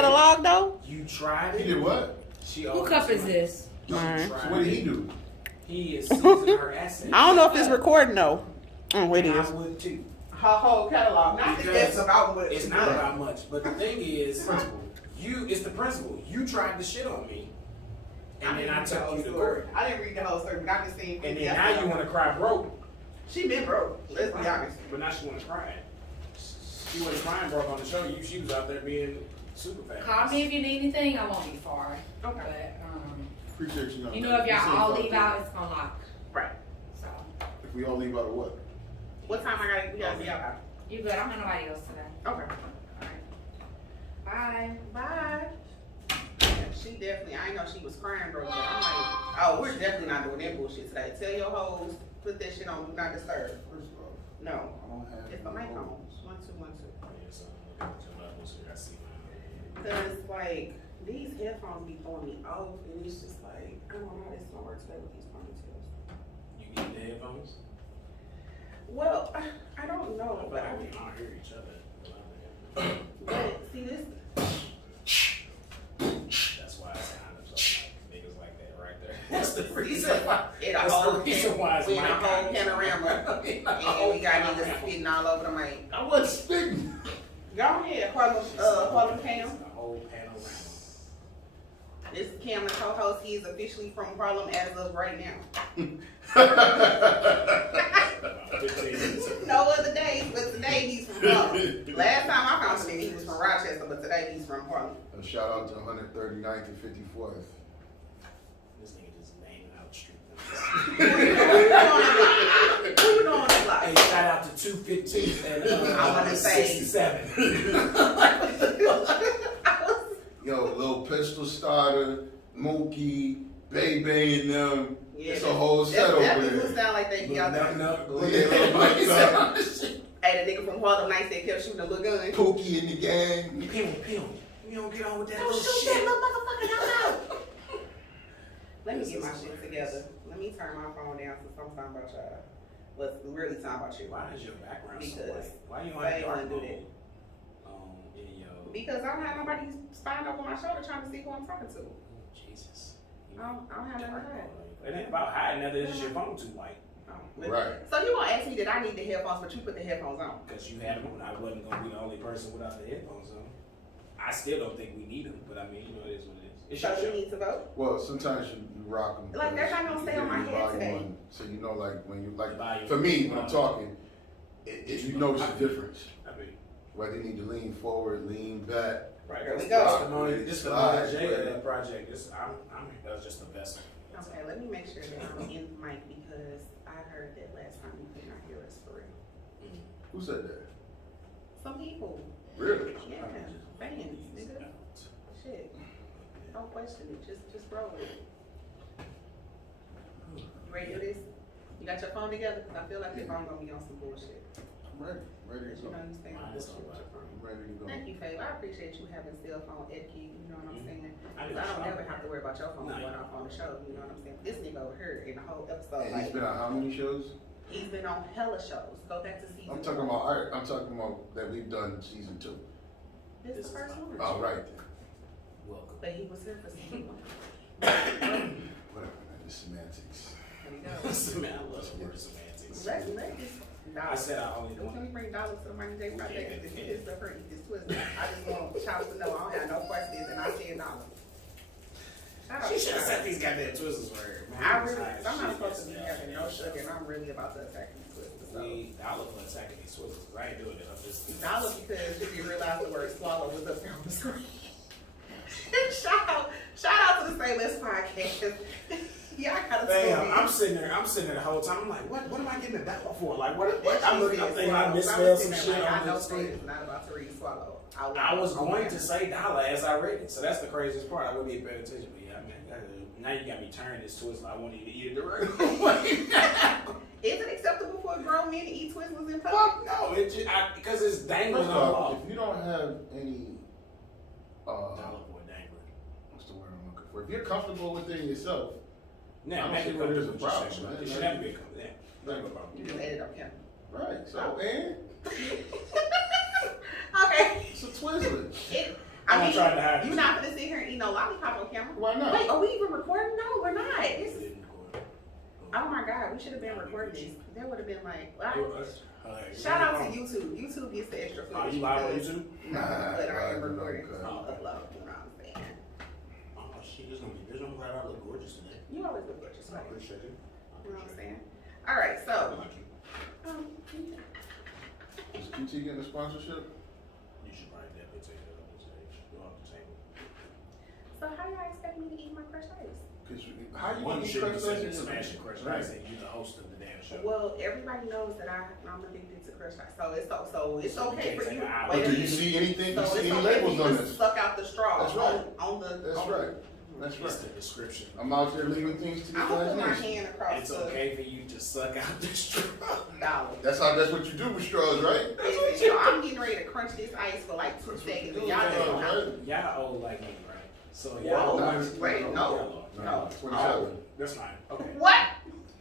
catalog though? You tried it. He did what? Who cup is this? Mine. So what did he do? He is seasoning her assets. I don't know if it's recording though. Oh, it I is. would too. Her whole catalog. Not that that's about what It's not about much, but the thing is, it's the principle. You tried to shit on me, and then I took you to court. I didn't read the whole story, but I just seen. And then now you want to cry broke. She been broke. Let's be honest. But now she want to cry. She wasn't crying broke on the show. She was out there being super fast. Call me if you need anything. I won't be far. Okay. But Appreciate you. you know, if y'all all leave out, it's gonna lock. Right. So If we all leave out of what? What time we gotta be out by? you good? I don't have nobody else today. Okay. All right. Bye. Bye. Yeah, she definitely, I ain't know she was crying, bro. But I'm like, oh, we're definitely not doing that bullshit today. Tell your hoes, put that shit on, do not disturb. First of all, No. I don't have. It's the mic on. 1, 2, 1, 2. Cause like these headphones be throwing me off, and it's just like I don't know how this is gonna work today with these ponytails. You get the headphones? Well, I don't know, but We all hear each other. but see this. That's why it's kind of so like niggas like that right there. That's the reason why. In a That's whole the reason why it's we in a my whole kind of- panorama, and we got niggas spitting all over the mic. I wasn't spitting. Go ahead, Harlem Cam. The whole panorama. This is Cam, the co-host. He is officially from Harlem as of right now. About 15 minutes ago. No other days, but today he's from Harlem. Last time I found him, he was from Rochester, but today he's from Harlem. A shout out to 139th and 54th. This nigga just naming out street Who you doing on the block? Hey, shout out to 215 and I wanna say- 67. Yo, Lil Pistol Starter, Mookie, Bay and them. Yeah, It's a whole set over that there. people sound like they be out there. Yeah, Hey, the nigga from Harlem Nights that kept shooting a little gun. Pookie in the gang. Peel. You don't get on with that Don't little shoot shit. that little motherfucker out. Let me get my shit together. Let me turn my phone down since I'm talking about y'all. Let's really talk about you. Why is your background so Because white? Why you they on dark wouldn't do mode? that. In your Because I don't have nobody spying over my shoulder trying to see who I'm talking to. Jesus. I don't have nothing to hide. It ain't about hiding that. It's just your phone too white. Right. So you gonna ask me that I need the headphones, but you put the headphones on. Because you had them on. I wasn't gonna be the only person without the headphones on. I still don't think we need them, but I mean, you know, it is what it is. It's So your you show. need to vote. Well, sometimes you rock them. Like, they're not gonna stay on my head today. So you know, like when you like, Volume. for me when I'm talking, you notice the difference. I mean, Whether you need to lean forward, lean back. right. There we This go. the Moni, this the Moni J of that project. That was just the best. Okay, let me make sure that I'm in the mic because I heard that last time you could not hear us for real. Who said that? Some people. Really? Yeah, fans, nigga. Shit. Don't question it. Just roll with it. You ready to do this? You got your phone together? Cause I feel like your phone gonna be on some bullshit. I'm ready. Ready to You go. know you stay on bullshit with your phone. I'm ready to go. Thank you, Faye. I appreciate you having cell phone etiquette. You know what I'm saying? I 'Cause I don't ever have to worry about your phone going off on the show. You know what I'm saying? This nigga over here in the whole episode, And he's like, been on how many shows? he's been on hella shows. Go back to season. I'm talking about art. I'm talking about that we've done season 2. This is the first one. All right. Welcome. But he was here for season 1. Whatever. The semantics. There we go. Man, I love the word semantics. Let's let this. I said I only Don't want. let me bring dollars to the Moni J project. Yeah, This yeah. is the free. This twist. I just want Charles to know I don't have no questions and I said dollars. Shout out She to should have Charles. set these goddamn twisters for her. Man, I really, tired of I'm not shit supposed to be yesterday. having no sugar, and I'm really about to attack these twisters. So. I look for attacking these twisters because I ain't doing it. I'm just. Dollars because if you realize the word swallow was up there on the screen. shout out to the Say Less podcast. Yeah, I gotta Damn, I'm sitting there the whole time. I'm like, what am I getting a dollar for? Like, what? I'm looking, I'm thinking I misspelled some shit I on know this Steve screen. is not about to read swallow. I was going to say dollar as I read it, so that's the craziest part. I wouldn't even pay attention, but yeah, I mean, now you got me turning this twist. I want you to eat it the regular way. Is it acceptable for a grown man to eat Twizzlers in public? Fuck no, because it's dangling First on off, off. if you don't have any, Dollar boy dangling. what's the word I'm looking for? If you're comfortable within yourself, Now, I don't make see it where there's a comfortable with problem, your man. sex. It should never be a comfortable. Yeah, no problem. You just edit on camera. right? So, and Okay. it's a Twizzler. I'm not trying to hide You're it. not gonna sit here and eat no lollipop on camera. Why not? Wait, are we even recording? No, we're not. We It's, didn't record. oh my God, we should have been recording this. That would have been like, well, Alright, shout out to YouTube. YouTube gets the extra footage. Are you live on because- YouTube? No, but I am Nah, recording. okay. I'll upload. You know what I'm saying? Oh shit, there's no glad I look gorgeous today. You always look gorgeous, I right? appreciate it. You know what I'm saying? All right, I so. like you. Is QT getting a sponsorship? You should probably definitely take that on the stage. Go off the table. So how y'all expect me to eat my crushed ice? Cause how you One gonna should be eat crushed saying ice? smashing crush ice and you're the host of the damn show. Well, everybody knows that I'm addicted to crushed ice, so it's So okay you for can't you. take an hour. But Wait a do you minute. see anything? So You see it's any okay labels for on you to this? suck out the straw. That's right. On the. That's on- right. That's It's right. the description. I'm out there leaving things to the I'm gonna put my imagination. hand across It's the okay for you to suck out the straw. dollar. That's what you do with straws, right? So I'm getting ready to crunch this ice for like 2 seconds, and y'all just don't know. Y'all old like me, right? So Whoa, y'all wait, no. y'all- No. 27. That's fine. Okay. What?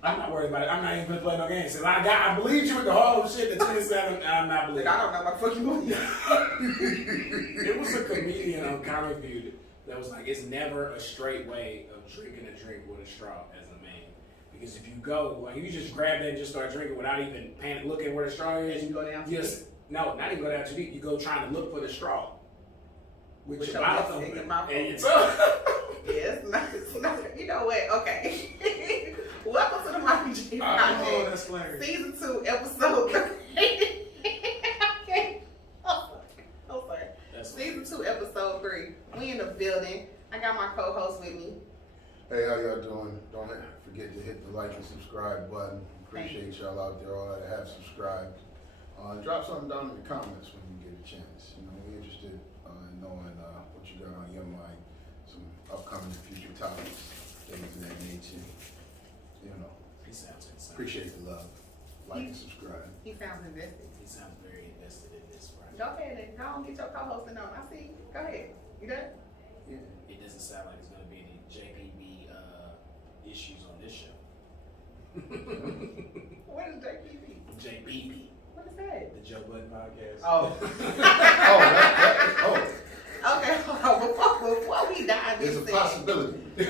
I'm not worried about it. I'm not even gonna play no games. I believed you with the whole shit. The 27. I'm not Like, believing. I don't know what the fuck you believe. It was a comedian on Comic View that was like, it's never a straight way of drinking a drink with a straw as a man. Because if you go, like, if you just grab that and just start drinking without even looking where the straw is, And you go down. no, not even go down too deep. You go trying to look for the straw. With With your your mouth lips open. and your mouth And open. your tongue. Yeah, it's not. You know what? Okay. Welcome to the Moni J Oh, Project. that's hilarious. Season 2, episode 3. Okay. Oh, sorry. That's Season 2, episode 3. We in the building. I got my co-host with me. Hey, how y'all doing? Don't forget to hit the like and subscribe button. Appreciate y'all out there, all that have subscribed. Drop something down in the comments when you get a chance. You know, we're interested in knowing what you got on your mind, some upcoming future topics, things of that nature. You know, He sounds insane. appreciate the love. Like and subscribe. He sounds invested. He sounds very invested in this project. Go ahead and go and get your co-host in on. I see. Go ahead. You done? Yeah. It doesn't sound like there's going to be any JPB issues on this show. What is JPP? JPB, What is that? the Joe Budden podcast. Oh. Okay, hold on. Before we dive There's a into possibility. He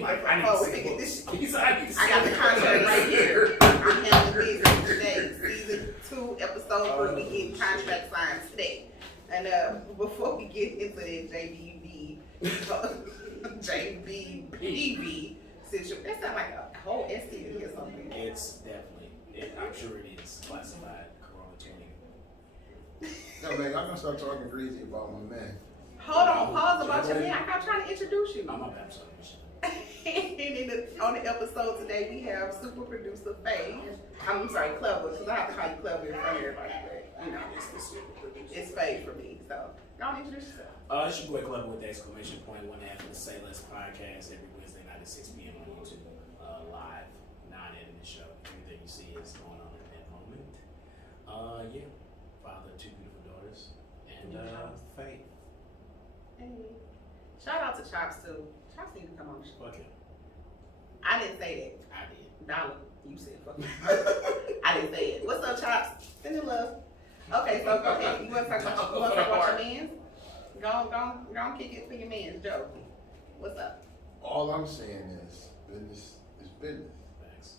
like, I need Oh, to we see can get books. this- He's like, I got the contract right here. I'm handling business today. Season 2, episode 3. We getting contract signed today. And before we get into that JBB situation, that sounds like a whole STD or something. It's definitely, I'm sure it is classified Corona 20. No, man, I'm gonna start talking crazy about my man. Hold on, pause about your man. I'm trying to introduce you. Oh, my bad, I'm sorry. And on the episode today, we have super producer Faye. I'm sorry, Klevah, because I have to call you Klevah in front of everybody, but you know, it's Faye for me. So, don't introduce yourself. It's your boy Klevah with the exclamation point 1 half of the Say Less podcast every Wednesday night at 6 p.m. on YouTube. Live, non-edited show. Everything you see is going on at that moment. Yeah. Father of 2 beautiful daughters. And Faye. Hey. Shout out to Chops too. Chops need to come on the show. Fuck him. I didn't say I did. that. Dollar, you said fuck. I didn't say it. What's up, Chops? Send in love. Okay, so go ahead. You want to talk about your mans? Go on, kick it for your mans, Joe. What's up? All I'm saying is business is business. Thanks.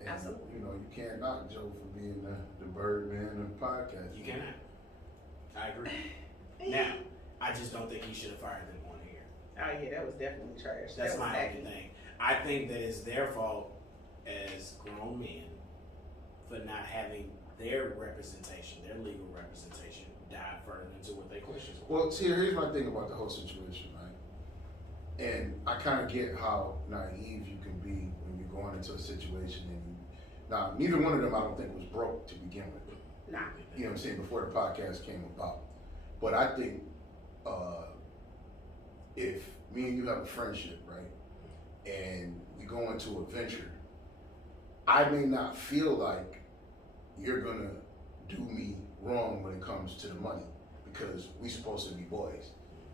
And, Absolutely. you know, you can't knock Joe for being the Birdman of the podcast. You cannot. I agree. Now, I just don't think he should have fired them on here. Oh yeah, that was definitely trash. That's That was my tacky. only thing. I think that it's their fault as grown men for not having their representation, their legal representation, dive further into what they questions were. Well, see, here's my thing about the whole situation, right? And I kind of get how naive you can be when you're going into a situation and now, neither one of them I don't think was broke to begin with. Nah. You know what I'm saying, before the podcast came about. But I think if me and you have a friendship, right, and we go into a venture, I may not feel like you're gonna do me wrong when it comes to the money because we supposed to be boys,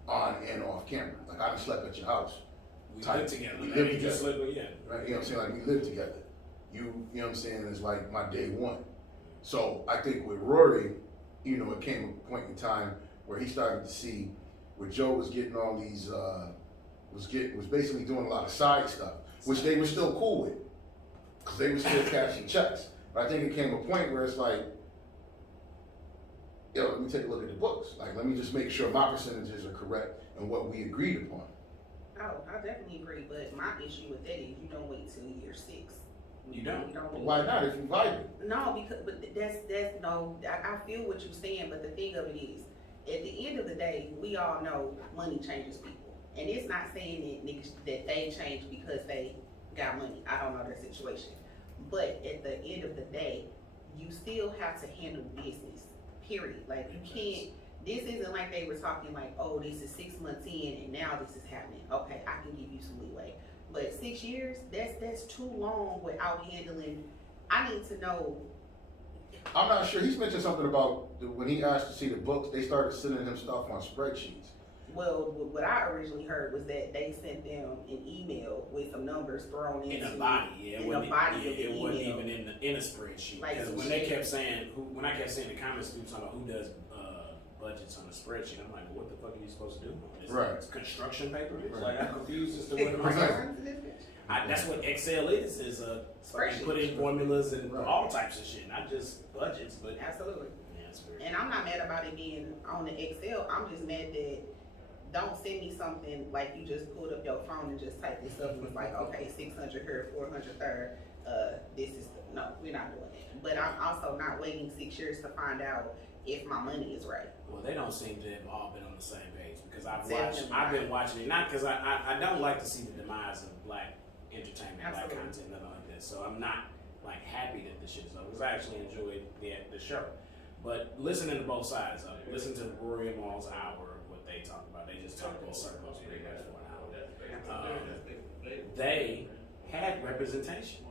on and off camera. Like I done slept at your house, We Tight. live together. We That live ain't just together. live, yeah. right? You know what I'm saying? Like we live together. You know what I'm saying? It's like my day one. So I think with Rory, you know, it came a point in time where he started to see where Joe was getting all these, was basically doing a lot of side stuff, which they were still cool with, because they were still cashing checks. But I think it came a point where it's like, yo, let me take a look at the books. Like, let me just make sure my percentages are correct and what we agreed upon. Oh, I definitely agree, but my issue with that is you don't wait till year 6. You don't? You don't But do why it. not if you vibrant? No, because but that's no. I feel what you're saying, but the thing of it is, at the end of the day, we all know money changes people, and it's not saying that niggas that they change because they got money. I don't know their situation, but at the end of the day, you still have to handle business. Period. Like you can't. This isn't like they were talking like, oh, this is 6 months in and now this is happening. Okay, I can give you some leeway. But 6 years, that's too long without handling. I need to know. I'm not sure. He's mentioned something about when he asked to see the books, they started sending him stuff on spreadsheets. Well, what I originally heard was that they sent them an email with some numbers thrown into In the body, yeah. in the body of the it wasn't email. even in a spreadsheet. Like Because some when they shit. kept saying, when I kept seeing the comments, people talking about who does budgets on a spreadsheet, I'm like, well, what the fuck are you supposed to do? It's Right. It's construction paper. It's Right. like I'm confused as to Pick what my it is. turns in this bitch. That's what Excel is a Spreadsheet. put in formulas and Right. all types of shit, not just budgets, but Absolutely. yeah, it's weird. And I'm not mad about it being on the Excel. I'm just mad that don't send me something like you just pulled up your phone and just typed this up and was like, okay, 600 here, 400 there. This is no, we're not doing that. But I'm also not waiting 6 years to find out if my money is right. Well, they don't seem to have all been on the same page because Definitely I've been not. watching it, not because I don't like to see the demise of black entertainment, Absolutely. black content, nothing like that. So I'm not like happy that the shit is over because I actually enjoyed the show. But listening to both sides of it, listen to Rory and Maul's hour of what they talk about. They just talk in circles pretty much for an hour. They had representation.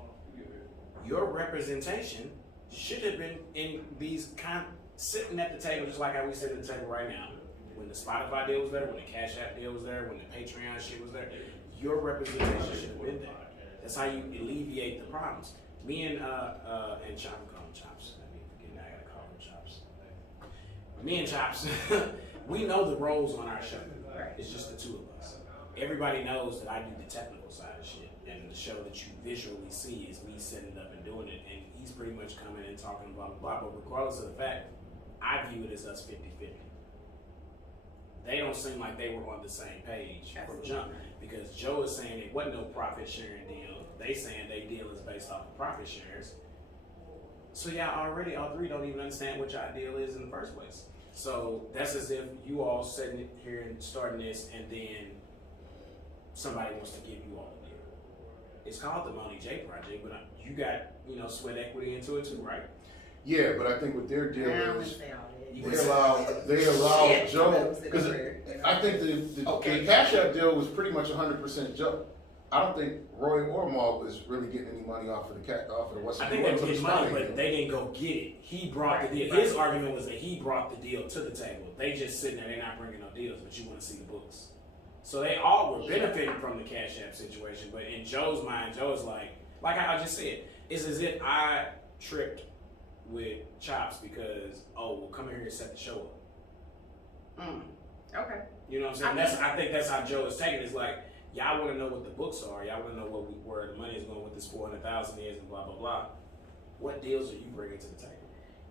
Your representation should have been in these sitting at the table just like how we sit at the table right now. When the Spotify deal was there, when the Cash App deal was there, when the Patreon shit was there, your representation should have been there. That's how you alleviate the problems. Me and Chop, I'm calling Chops. I mean, forget now, I gotta call him Chops. Me and Chops, we know the roles on our show. Right. It's just the two of us. Everybody knows that I do the technical side of shit, and the show that you visually see is me setting it up and doing it, and he's pretty much coming in and talking blah, blah, blah, but regardless of the fact, I view it as us 50-50. They don't seem like they were on the same page from Absolutely. jump, because Joe is saying it wasn't no profit sharing deal. They saying they deal is based off of profit shares. So y'all already, all three don't even understand what y'all deal is in the first place. So that's as if you all sitting here and starting this, and then somebody wants to give you all the deal. It's called the Moni J project, but you got sweat equity into it too, right? Yeah, but I think what their deal I don't is, say all that. they allow Yeah, Joe, sit because over there. I think the Okay. Cash App deal was pretty much 100% Joe. I don't think Roy or Maul was really getting any money off of what's I think they were getting money, but they didn't go get it. He brought the deal. Right. His argument was that he brought the deal to the table. They just sitting there, they're not bringing no deals, but you want to see the books. So they all were benefiting from the Cash App situation, but in Joe's mind, Joe's like I just said, it's as if I tripped with Chops because, come here and set the show up. Okay. You know what I'm saying? I think that's how Joe is taking it. It's like, y'all want to know what the books are. Y'all want to know where the money is going, what this 400,000 is, and blah, blah, blah. What deals are you bringing to the table?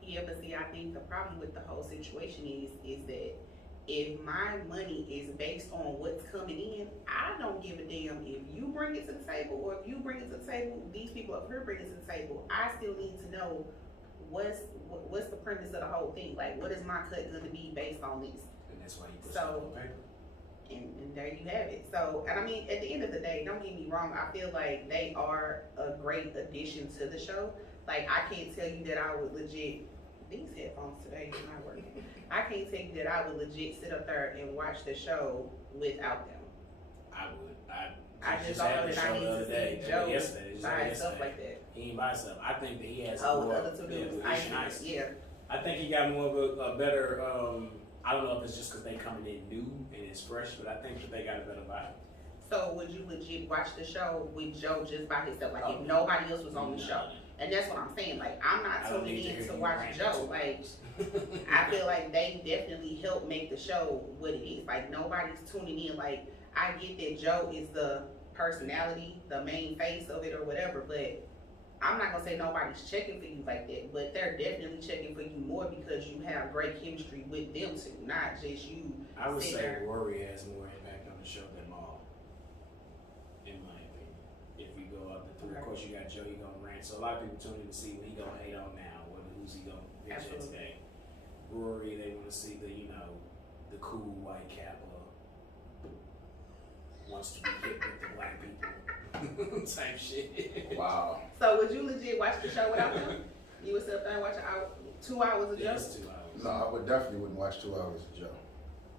Yeah, but see, I think the problem with the whole situation is that if my money is based on what's coming in, I don't give a damn if you bring it to the table or if you bring it to the table, these people up here bring it to the table. I still need to know what's the premise of the whole thing. Like, what is my cut going to be based on this? And that's why you put So- stuff on paper. And there you have it. So, and I mean, at the end of the day, don't get me wrong, I feel like they are a great addition to the show. Like, I can't tell you that I would legit, these headphones today is not working. I can't tell you that I would legit sit up there and watch the show without them. I would. I just had don't know the that I show need the to other day. see Joe Yesterday. Just buy stuff yesterday. like that. He ain't buy stuff. I think that he has Oh, more. the other two dudes, with ice, Ice. yeah. I think he got more of a better. I don't know if it's just because they coming in new and it's fresh, but I think that they got a better vibe. So would you legit watch the show with Joe just by himself? Like, if nobody else was on the show? And that's what I'm saying. Like, I'm not I don't tuning need to in hear to you watch rant. Joe. Like, I feel like they definitely help make the show what it is. Like, nobody's tuning in. Like, I get that Joe is the personality, the main face of it or whatever, but I'm not gonna say nobody's checking for you like that, but they're definitely checking for you more because you have great chemistry with them two, not just you. I would sit say there. Rory has more impact on the show than Maul, in my opinion. If we go up the three, of course you got Joe, you gonna rant. So a lot of people tune in to see what he gonna hate on now, who's he gonna bitch at Absolutely. today. Rory, they want to see the the cool white Kappa wants to be hit with the black people type shit. Wow. So would you legit watch the show without them? You would sit there and watch 2 hours of Joe, Yes, 2 hours. No, I would definitely wouldn't watch 2 hours of Joe.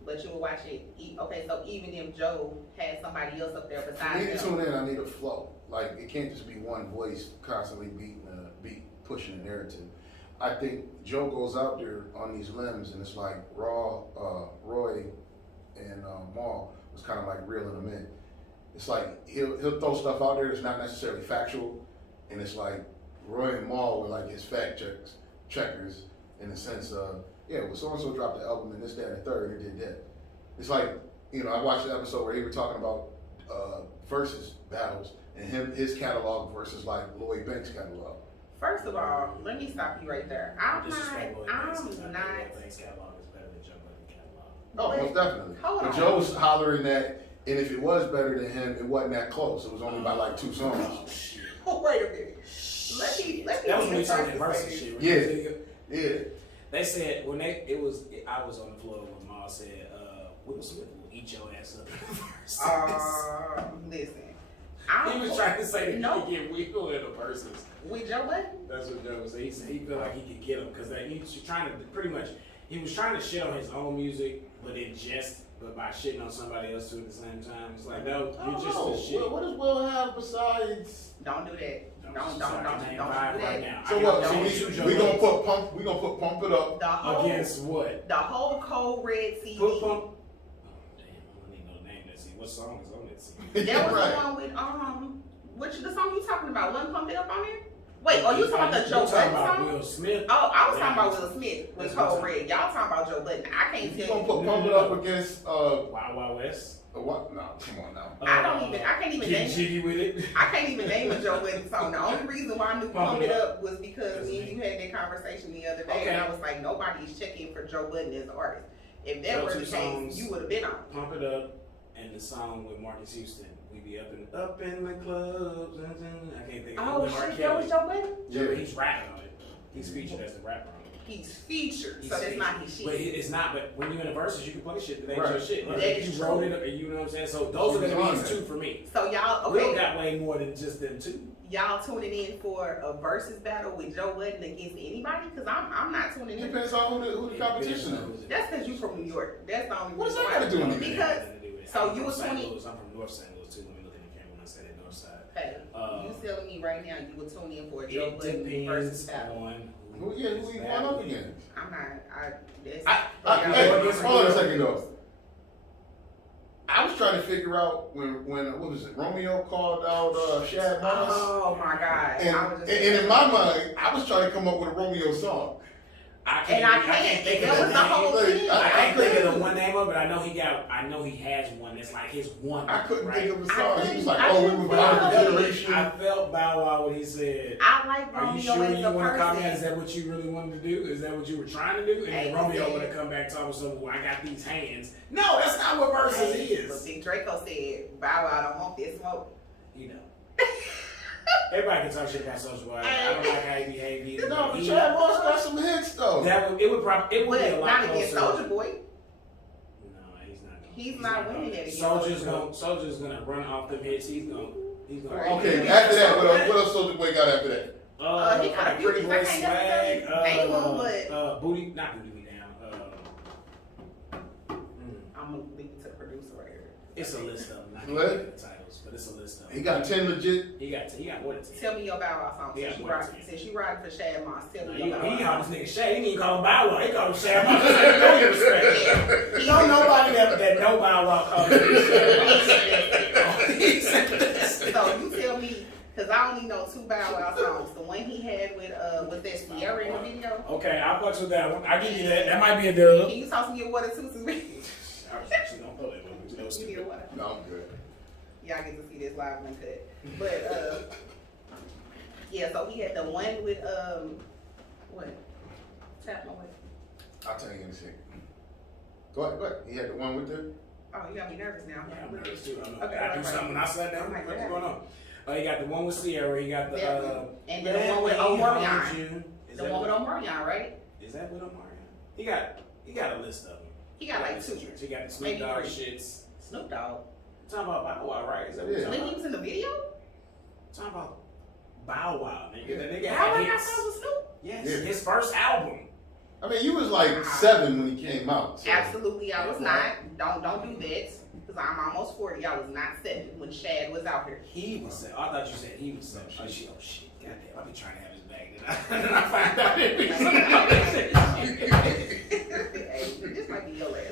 but you would watch it. Okay, so even if Joe had somebody else up there For besides me to him, tune in, I need a flow. Like, it can't just be one voice constantly beating a beat, pushing a narrative. I think Joe goes out there on these limbs, and it's like Roy and Maul was kind of like reeling them in. It's like he'll throw stuff out there that's not necessarily factual, and it's like Roy and Maul were like his fact checkers in the sense of, yeah, well, so and so dropped the album and this, that, and the third, and did that. It's like, I watched the episode where he was talking about Verzuz battles and his catalog versus like LOUIE Banks' catalog. first of all, let me stop you right there. I'm Disrespect Lloyd Banks, 'cause I think not. Lloyd Banks' catalog is better than Joe Budden catalog. Oh, Wait, most definitely. hold But on. Joe's hollering that, and if it was better than him, it wasn't that close. It was only by like 2 songs. Oh, shit. Oh, wait a minute. Let me That was be when we the talking first that to say Verzuz this. shit. Yeah. They said when I was on the floor when Ma said, Will Smith will eat your ass up in the Verzuz. Listen. He was trying to say that No. he could get Will in the Verzuz. With Joe Budden? That's what Joe was saying. He said he felt like he could get him because he was trying to pretty much he was trying to shit on his own music, but by shitting on somebody else too at the same time. It's like, no, you're just the shit. What does Will have besides? Don't do that. Don't do name that. five right now. So I what? got So two Joe we gonna Buddens. put Pump It Up. The whole, Against what? the whole Cold Red CD. Pump. Oh damn, I need to know the name of that CD. What song is on that CD? That was Right. the one with the song you talking about? Wasn't Pump It Up on there? Wait, you talking about the Joe You talking Budden about song? Will Smith? Oh, I was Yeah. talking about Will Smith with That's Cold what I'm Red. Y'all talking about Joe Budden. I can't You tell gonna you. put Pump It Up against Wild Wild West. what? No, come on now. I can't even Get name jiggy with it. I can't even name a Joe Budden song. The only reason why I knew Pump It Up was because me and you had that conversation the other day, Okay. and I was like, nobody's checking for Joe Budden as an artist. If that So were two the case, songs. you would have been on. Pump It Up and the song with Marcus Houston. We be up in the clubs. I can't think of it. Oh With R. shit, that Kelly. was Joe Budden? Yeah. He's rapping on it. He's featured as the rapper on it. He's featured, He's so that's featured. not his shit. But it's not. But when you're in a Verzuz, you can play shit that ain't Right. your shit. Like, That if is you wrote true. it, you know what I'm saying. So those are He was gonna on be his that. two for me. So y'all, Will okay, got way more than just them two. y'all tuning in for a versus battle with Joe Budden against anybody? Because I'm not tuning It in. depends on who the competition is. That's because you from New York. That's the only What does reason that why. got to do with anything? Because so I'm you from was St. 20. Louis. I'm from North St. Louis too. Let me look in the camera when I say that North Side. Hey, you telling me right now you would tune in for a Joe It Budden versus depends battle? on Who he going up against? I'm not. That's. Hey, hold on a second though. I was trying to figure out when what was it? Romeo called out Shad Moss. Oh my God! And, I was just. and in my mind, I was trying to come up with a Romeo song. I And I can't. think That of was the the name. whole thing. I can't think of the couldn't- one name of it. I know he has one that's like his one. I couldn't right? think of a I song. He couldn't- was like, I "Oh, we couldn't were think part of of the it. generation." I felt Bow Wow when he said, I like "Are you Romeo sure as you the want to comment? Is person. that what you really wanted to do? Is that what you were trying to do?" And Hey, then Romeo he would have said- come back talking something. Well, I got these hands. No, that's not what Verzuz But is. Big Draco said, "Bow Wow don't want this smoke." You know. Everybody can talk shit about Soulja Boy. I don't like how he behaved either. No, but He- Shad Moss got some hits though. it would be a But lot not against closer. Soulja Boy. No, he's not. He's not winning that against Soldier's gonna run off them hits. He's gonna. Okay, after that, what else Soulja Boy got after that? He got a like few Pretty things. I Boy can't Swag. necessarily name them, but- Booty, not Booty Me Down. I'm gonna leave it to the producer right here. It's a list of them. I can't What? think of the titles, but it's a list of them. He got 10 legit. He got more than 10. Tell me your Bow Wow song. Yeah, Since you what riding, is it? since you riding for Shad Moss, tell No, me he your Bow Wow. called this nigga Shay. He didn't even call him Bow Wow. He called him Shad Moss. No respect. Don't nobody that know Bow Wow call him Shad Moss. He said this. So you tell me, because Cause I only know 2 Bow Wow songs. The one he had with that Sierra in the video. Okay, I'll fuck with that one. I give you that. That might be a dub. Can you toss me your water too, since we? She don't know that one. You know, You need a water. No, I'm good. Y'all get to see this live uncut. But yeah, so he had the one with what? Tap my way. I'll tell you in a second. Go ahead. He had the one with the. Oh, you got me nervous now. Yeah, I'm nervous too. I know. Okay, I do something when I sat down. I'm like, What's what going on? He got the one with Sierra. He got the and then the one with Omarion. Is The that one with what- Omarion, right? Is that with Omarion? He got a list of them. He got like 2. He got the Snoop Maybe Dogg 3. shits. Snoop Dogg. Talking about Bow Wow, right? Is that what Yeah. you're When talking he was in the video? about? Talking about Bow Wow, nigga. Yeah. That nigga How had I got hits. songs with Snoop? Yes, Yeah. his first album. I mean, you was like 7 when he came out. So. Absolutely, I was not. Don't do that. Because I'm almost 40. I was not 7 when Shad was out here. He was 7. I thought you said he was 7. Oh shit. Goddamn, I be trying to have his bag. Then I find out it be Hey, this might be your last.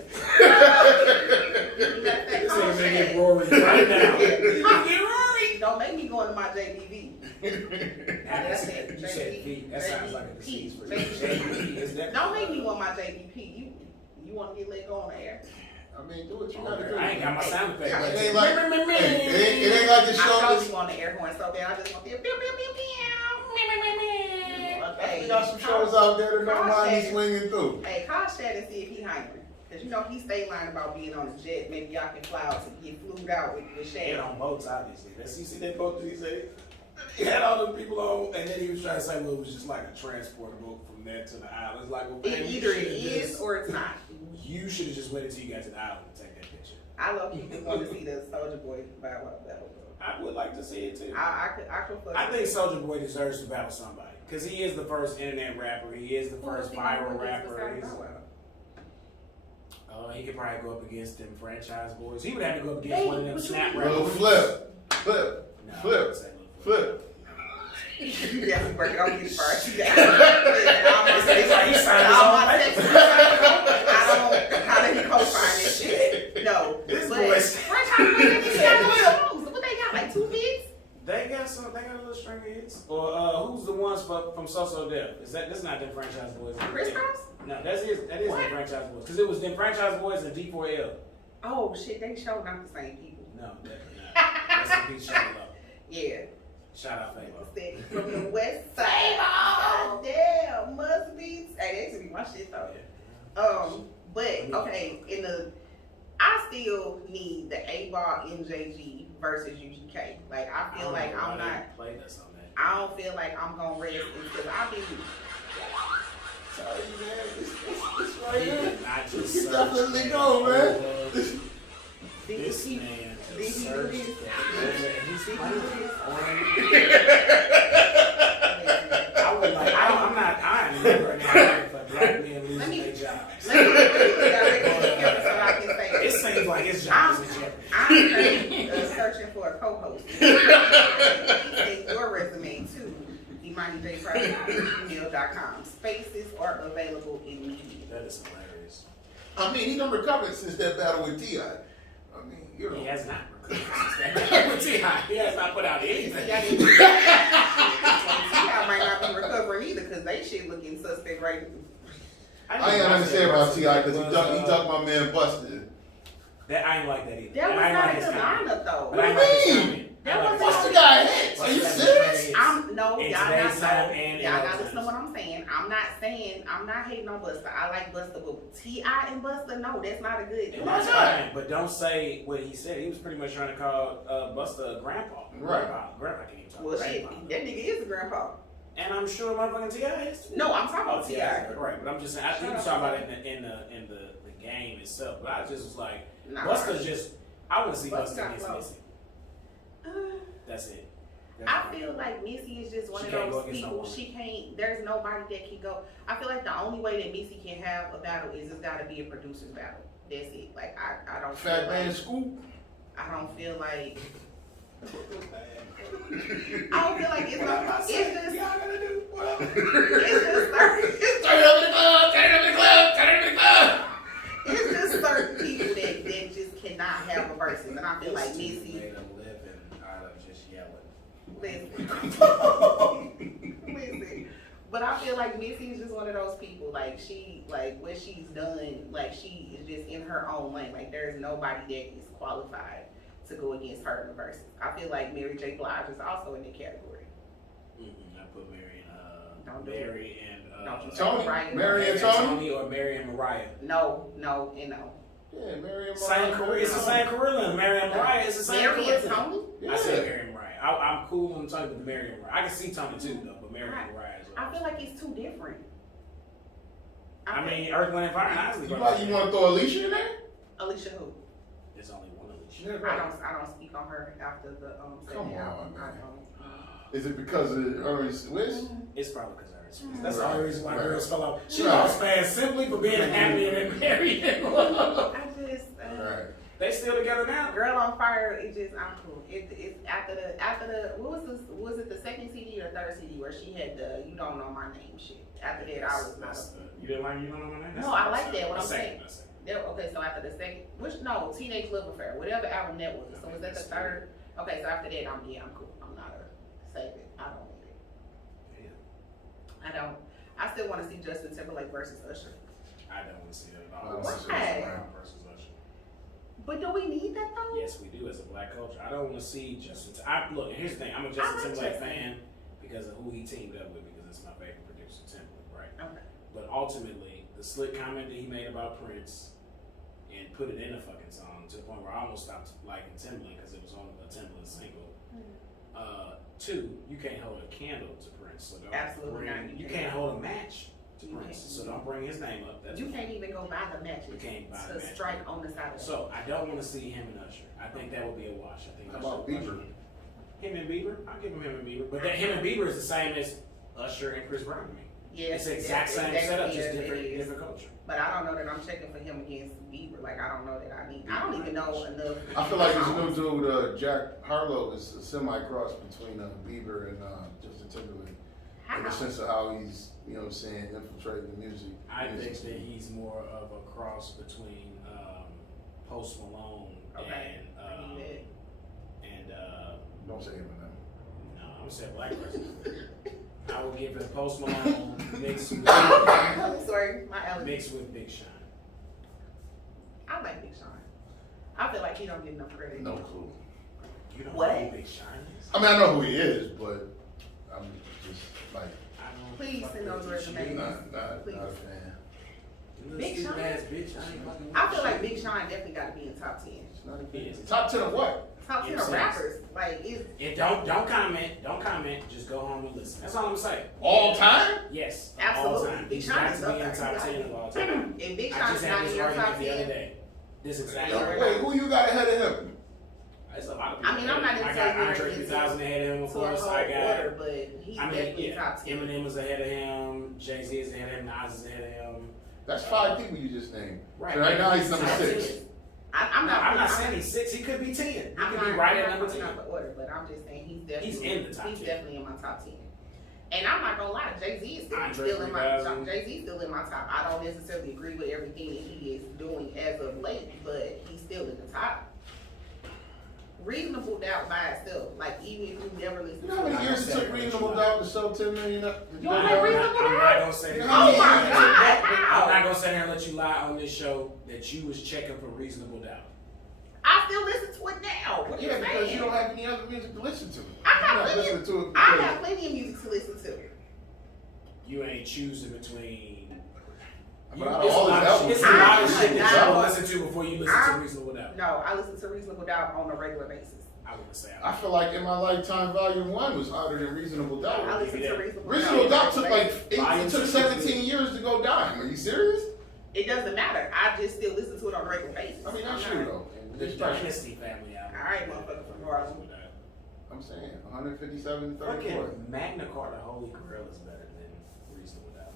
This nigga get Rory right now. Get Rory. Don't make me go into my JBV. That's it. You said V. That sounds like a disease for you. JBP, is that? Don't make me want my JBP. You want to get let go on the air? I mean, do what you gotta do. I ain't got my sound effect. It ain't like it ain't like the I show. told you on the air horn so bad. I just want to be We got some shows out there that don't mind me swinging through. Hey, call Shad and see if he hungry. Cause you know he stay lying about being on the jet. Maybe y'all can fly out to get flued out with They Shad. on boats, obviously. You see that boat that he said? He had all the people on, and then he was trying to say, well, it was just like a transporter boat from there to the island. It's like, well, man, Either it is or it's not. You should have just waited till you got to the island to take that picture. I love people want to see the Soulja Boy Bow Wow battle. I would like to see it too. I could fuck I with think Soulja Boy deserves to battle somebody because he is the first internet rapper. He is the first viral rapper. He could probably go up against them franchise boys. He would have to go up against one of them snap Little rappers. flip. No, I wouldn't say Lil Flip. You definitely working on me first. It's like he signed his own paper. How did he co-sign this shit? No. This but boy's- franchise boys got what they got, like 2 hits? They got a little string of hits. Or who's the ones from So So Def? That's not them franchise boys. Crisscross? No, that is them franchise boys. Because it was them franchise boys and D4L. Oh shit, they show not the same people. No, definitely not. That's a piece. Shout out. Yeah. Shout out Fabo. Steady from the west side. God damn, must be. Hey, that should be my shit though. But okay, I still need the A-Ball MJG versus UGK. Like I feel like I'm not. Played us on that. I don't feel like I'm gonna rest until I be. Sorry, man. It's He right here. did not just You search definitely that go, man. over. Did This he- man did just he do searched this? that. He's Did he playing do this? I am never now for black men losing their jobs. Let me direct the camera so I can say It seems like his job is in jeopardy. I'm searching for a co-host. Send your resume to MoniJ@gmail.com. Spaces are available immediately. That is hilarious. I mean, he done recovered since that battle with T.I. I mean, you know. He has not recovered since that with T.I. He has not put out anything. I might not be recovering either because they shit looking suspect right now. I ain't got nothing to say about T.I. because he talked my man Busted. That I ain't like that either. That was I ain't not like a his good comment. lineup though. But I ain't like his What do you comment. That I like was his Busta comment. got hits. Are you serious? Y'all In not today's time know. and in Y'all our gotta listen to times. what I'm saying. I'm not hating on Busta. I like Busta, but T.I. and Busta, no, that's not a good. And that's fine, but don't say what he said. He was pretty much trying to call Busta a grandpa. Right. Grandpa can't even talk. Well, shit, Grandpa. that nigga is a grandpa. And I'm sure motherfucking T.I. is too. No, I'm talking about T.I. T.I. Right, but I'm just saying. I think you talking about it in the game itself. But I just was like, Nah. Busta's just. I want to see Busta Busta got against flow. Missy. That's it. That's I all. feel like Missy is just one She of can't go those against no people. woman. She can't. There's nobody that can go. I feel like the only way that Missy can have a battle is it's got to be a producer's battle. That's it. Like I don't. Fat feel Man like, Scoop. I don't feel like. I don't feel like it's no. It's just. Y'all gonna do whatever. It's just certain. Turn it up in the club. Turn it up in the club. Turn it up in the club. It's just certain people that just cannot have a versus, and I feel like Missy. Made a living out of just yelling. Listen. But I feel like Missy is just one of those people. Like what she's done, like she is just in her own lane. Like there's nobody that is qualified to go against her in the verses. I feel like Mary J. Blige is also in the category. I put Mary and Don't do Mary and Don't you say Tony? Mariah. Mary and Tony? or Mary and Mariah. No, and no. Yeah, Mary and Same career. It's the same curriculum. Mary and Mariah is the same Mary and curriculum. Tony? Yeah. I said Mary and Mariah. I'm cool on Tony with Mary and Mariah. I can see Tony too though, but Mary and Mariah is I feel like it's too different. I mean, Earth, Wind, and Fire. Honestly, You want to throw Alicia in there? Alicia who? There's only one Alicia. I don't speak on her after the Come second on, album. man. I don't. Is it because of her and Swiss? It's probably because of her. That's the only reason why Right. girls fell off. She Right. lost fast simply for being happy and married in love. I just Right. They still together now. Girl on Fire. It just I'm cool. It's after the was it the second CD or third CD where she had the You Don't Know My Name shit. After that I was not. You didn't like You Don't Know My Name? No, I like that. What I'm saying. saying. Okay, so after the second, Teenage Love Affair, whatever album that was. So was that the third? Okay, so after that, I'm cool. I'm not a save it. I don't need it. Yeah. I don't. I still want to see Justin Timberlake versus Usher. I don't want to see that at I all. don't I want to see Why? Chris Brown versus Usher. But do we need that though? Yes, we do as a black culture. I don't want to see Justin. Look, and here's the thing. I'm a I Justin like Timberlake Justin. fan because of who he teamed up with. Because it's my favorite producer, Timberlake, right? Okay. But ultimately, the slick comment that he made about Prince and put it in a fucking song to the point where I almost stopped liking Timberlake because it was on a Timberlake single. Two, you can't hold a candle to Prince, so don't Absolutely bring. not. You can't hold a match to You Prince, can't. so don't bring his name up. That's You can't even go buy the matches. You can't buy the to matches. strike on the side of So I don't want to see him and Usher. I think that would be a wash. I think How Usher- about Bieber? Him and Bieber, I'll give him and Bieber. But that him and Bieber is the same as Usher and Chris Brown to me. Yeah, It's the exact same setup, just different culture. But I don't know that I'm checking for him against Bieber. Like I don't know that I need. I don't even know enough. I feel like this new dude, Jack Harlow, is a semi-cross between Bieber and Justin Timberlake. In the How? sense of how he's, you know what I'm saying, infiltrating the music. I think that he's more of a cross between Post Malone Okay. I need it. and Don't say him no, I'm gonna say a black person. I will give it Post Malone mixed with, Sorry, my allergies. mixed with Big Sean. I like Big Sean. I feel like he don't get enough credit. No clue. You don't What? know who Big Sean is? I mean, I know who he is, but I'm just like, I don't Please fuck send those with you. resumes. not Please. a fan. You little Big stupid Sean? ass bitch. I ain't fucking with I feel you. like Big Sean definitely got to be in top 10. It's not a He fan. is. Top 10 of what? Top 10 Yeah, of sense. rappers. Like, it's. And don't comment. Just go home and listen. That's all I'm saying. All time? Yes, Absolutely. all time. Big He's Sean got is to up be in there. top 10 of all time. If Big I Sean's just had not this in your top argument the other 10, day. This exact Yeah. argument. Wait, who you got ahead of him? It's a lot of people. I mean, I'm not I into got getting Andre into 3000 ahead of him, of to a course. whole I got. order, but he's I mean, definitely yeah. top 10. Eminem is ahead of him. Jay-Z is ahead of him. Nas is ahead of him. That's 5 people you just named. Right. So right now he's number Top 6. 10. I'm I'm not not saying he's 6. He could be 10. He I'm could not, be right I'm at not number putting 10. out the order, but I'm just saying he's definitely He's in the top 10. He's definitely in my top 10. And I'm not gonna lie, Jay-Z is still Andre in my 3000. top. Jay-Z's still in my top. I don't necessarily agree with everything that he is doing as of late, but he's still in the top. Reasonable Doubt by itself, like even if you never listen You to know how it. many years it took Reasonable Doubt to sell 10 million? You don't like Reasonable I'm Doubt? not gonna say that. Oh my God, I'm how? not gonna sit here and let you lie on this show that you was checking for Reasonable Doubt. I still listen to it now. What Yeah, you because saying? you don't have any other music to listen to. I got You're not plenty. listening to it I because have plenty of music to listen to. You ain't choosing between. But out of It's a all lot his of shit- albums, it's a lot of I'm shit that not- you will listen to before you listen to I'm- Reasonable Doubt. No, I listen to Reasonable Doubt on a regular basis. I wouldn't say I feel like In My Lifetime Volume 1 was harder than Reasonable I Doubt. listen Yeah. to Reasonable Reasonable Doubt took like Volume it took 2. 17 years to go dime. Are you serious? It doesn't matter. I just still listen to it on a regular basis. I mean, that's I'm true not- though. The It's probably- Dynasty family album. All right, motherfucker, from Harlem. I'm saying 157 to 34. Fucking Magna Carta Holy Grail is better than Reasonable Doubt.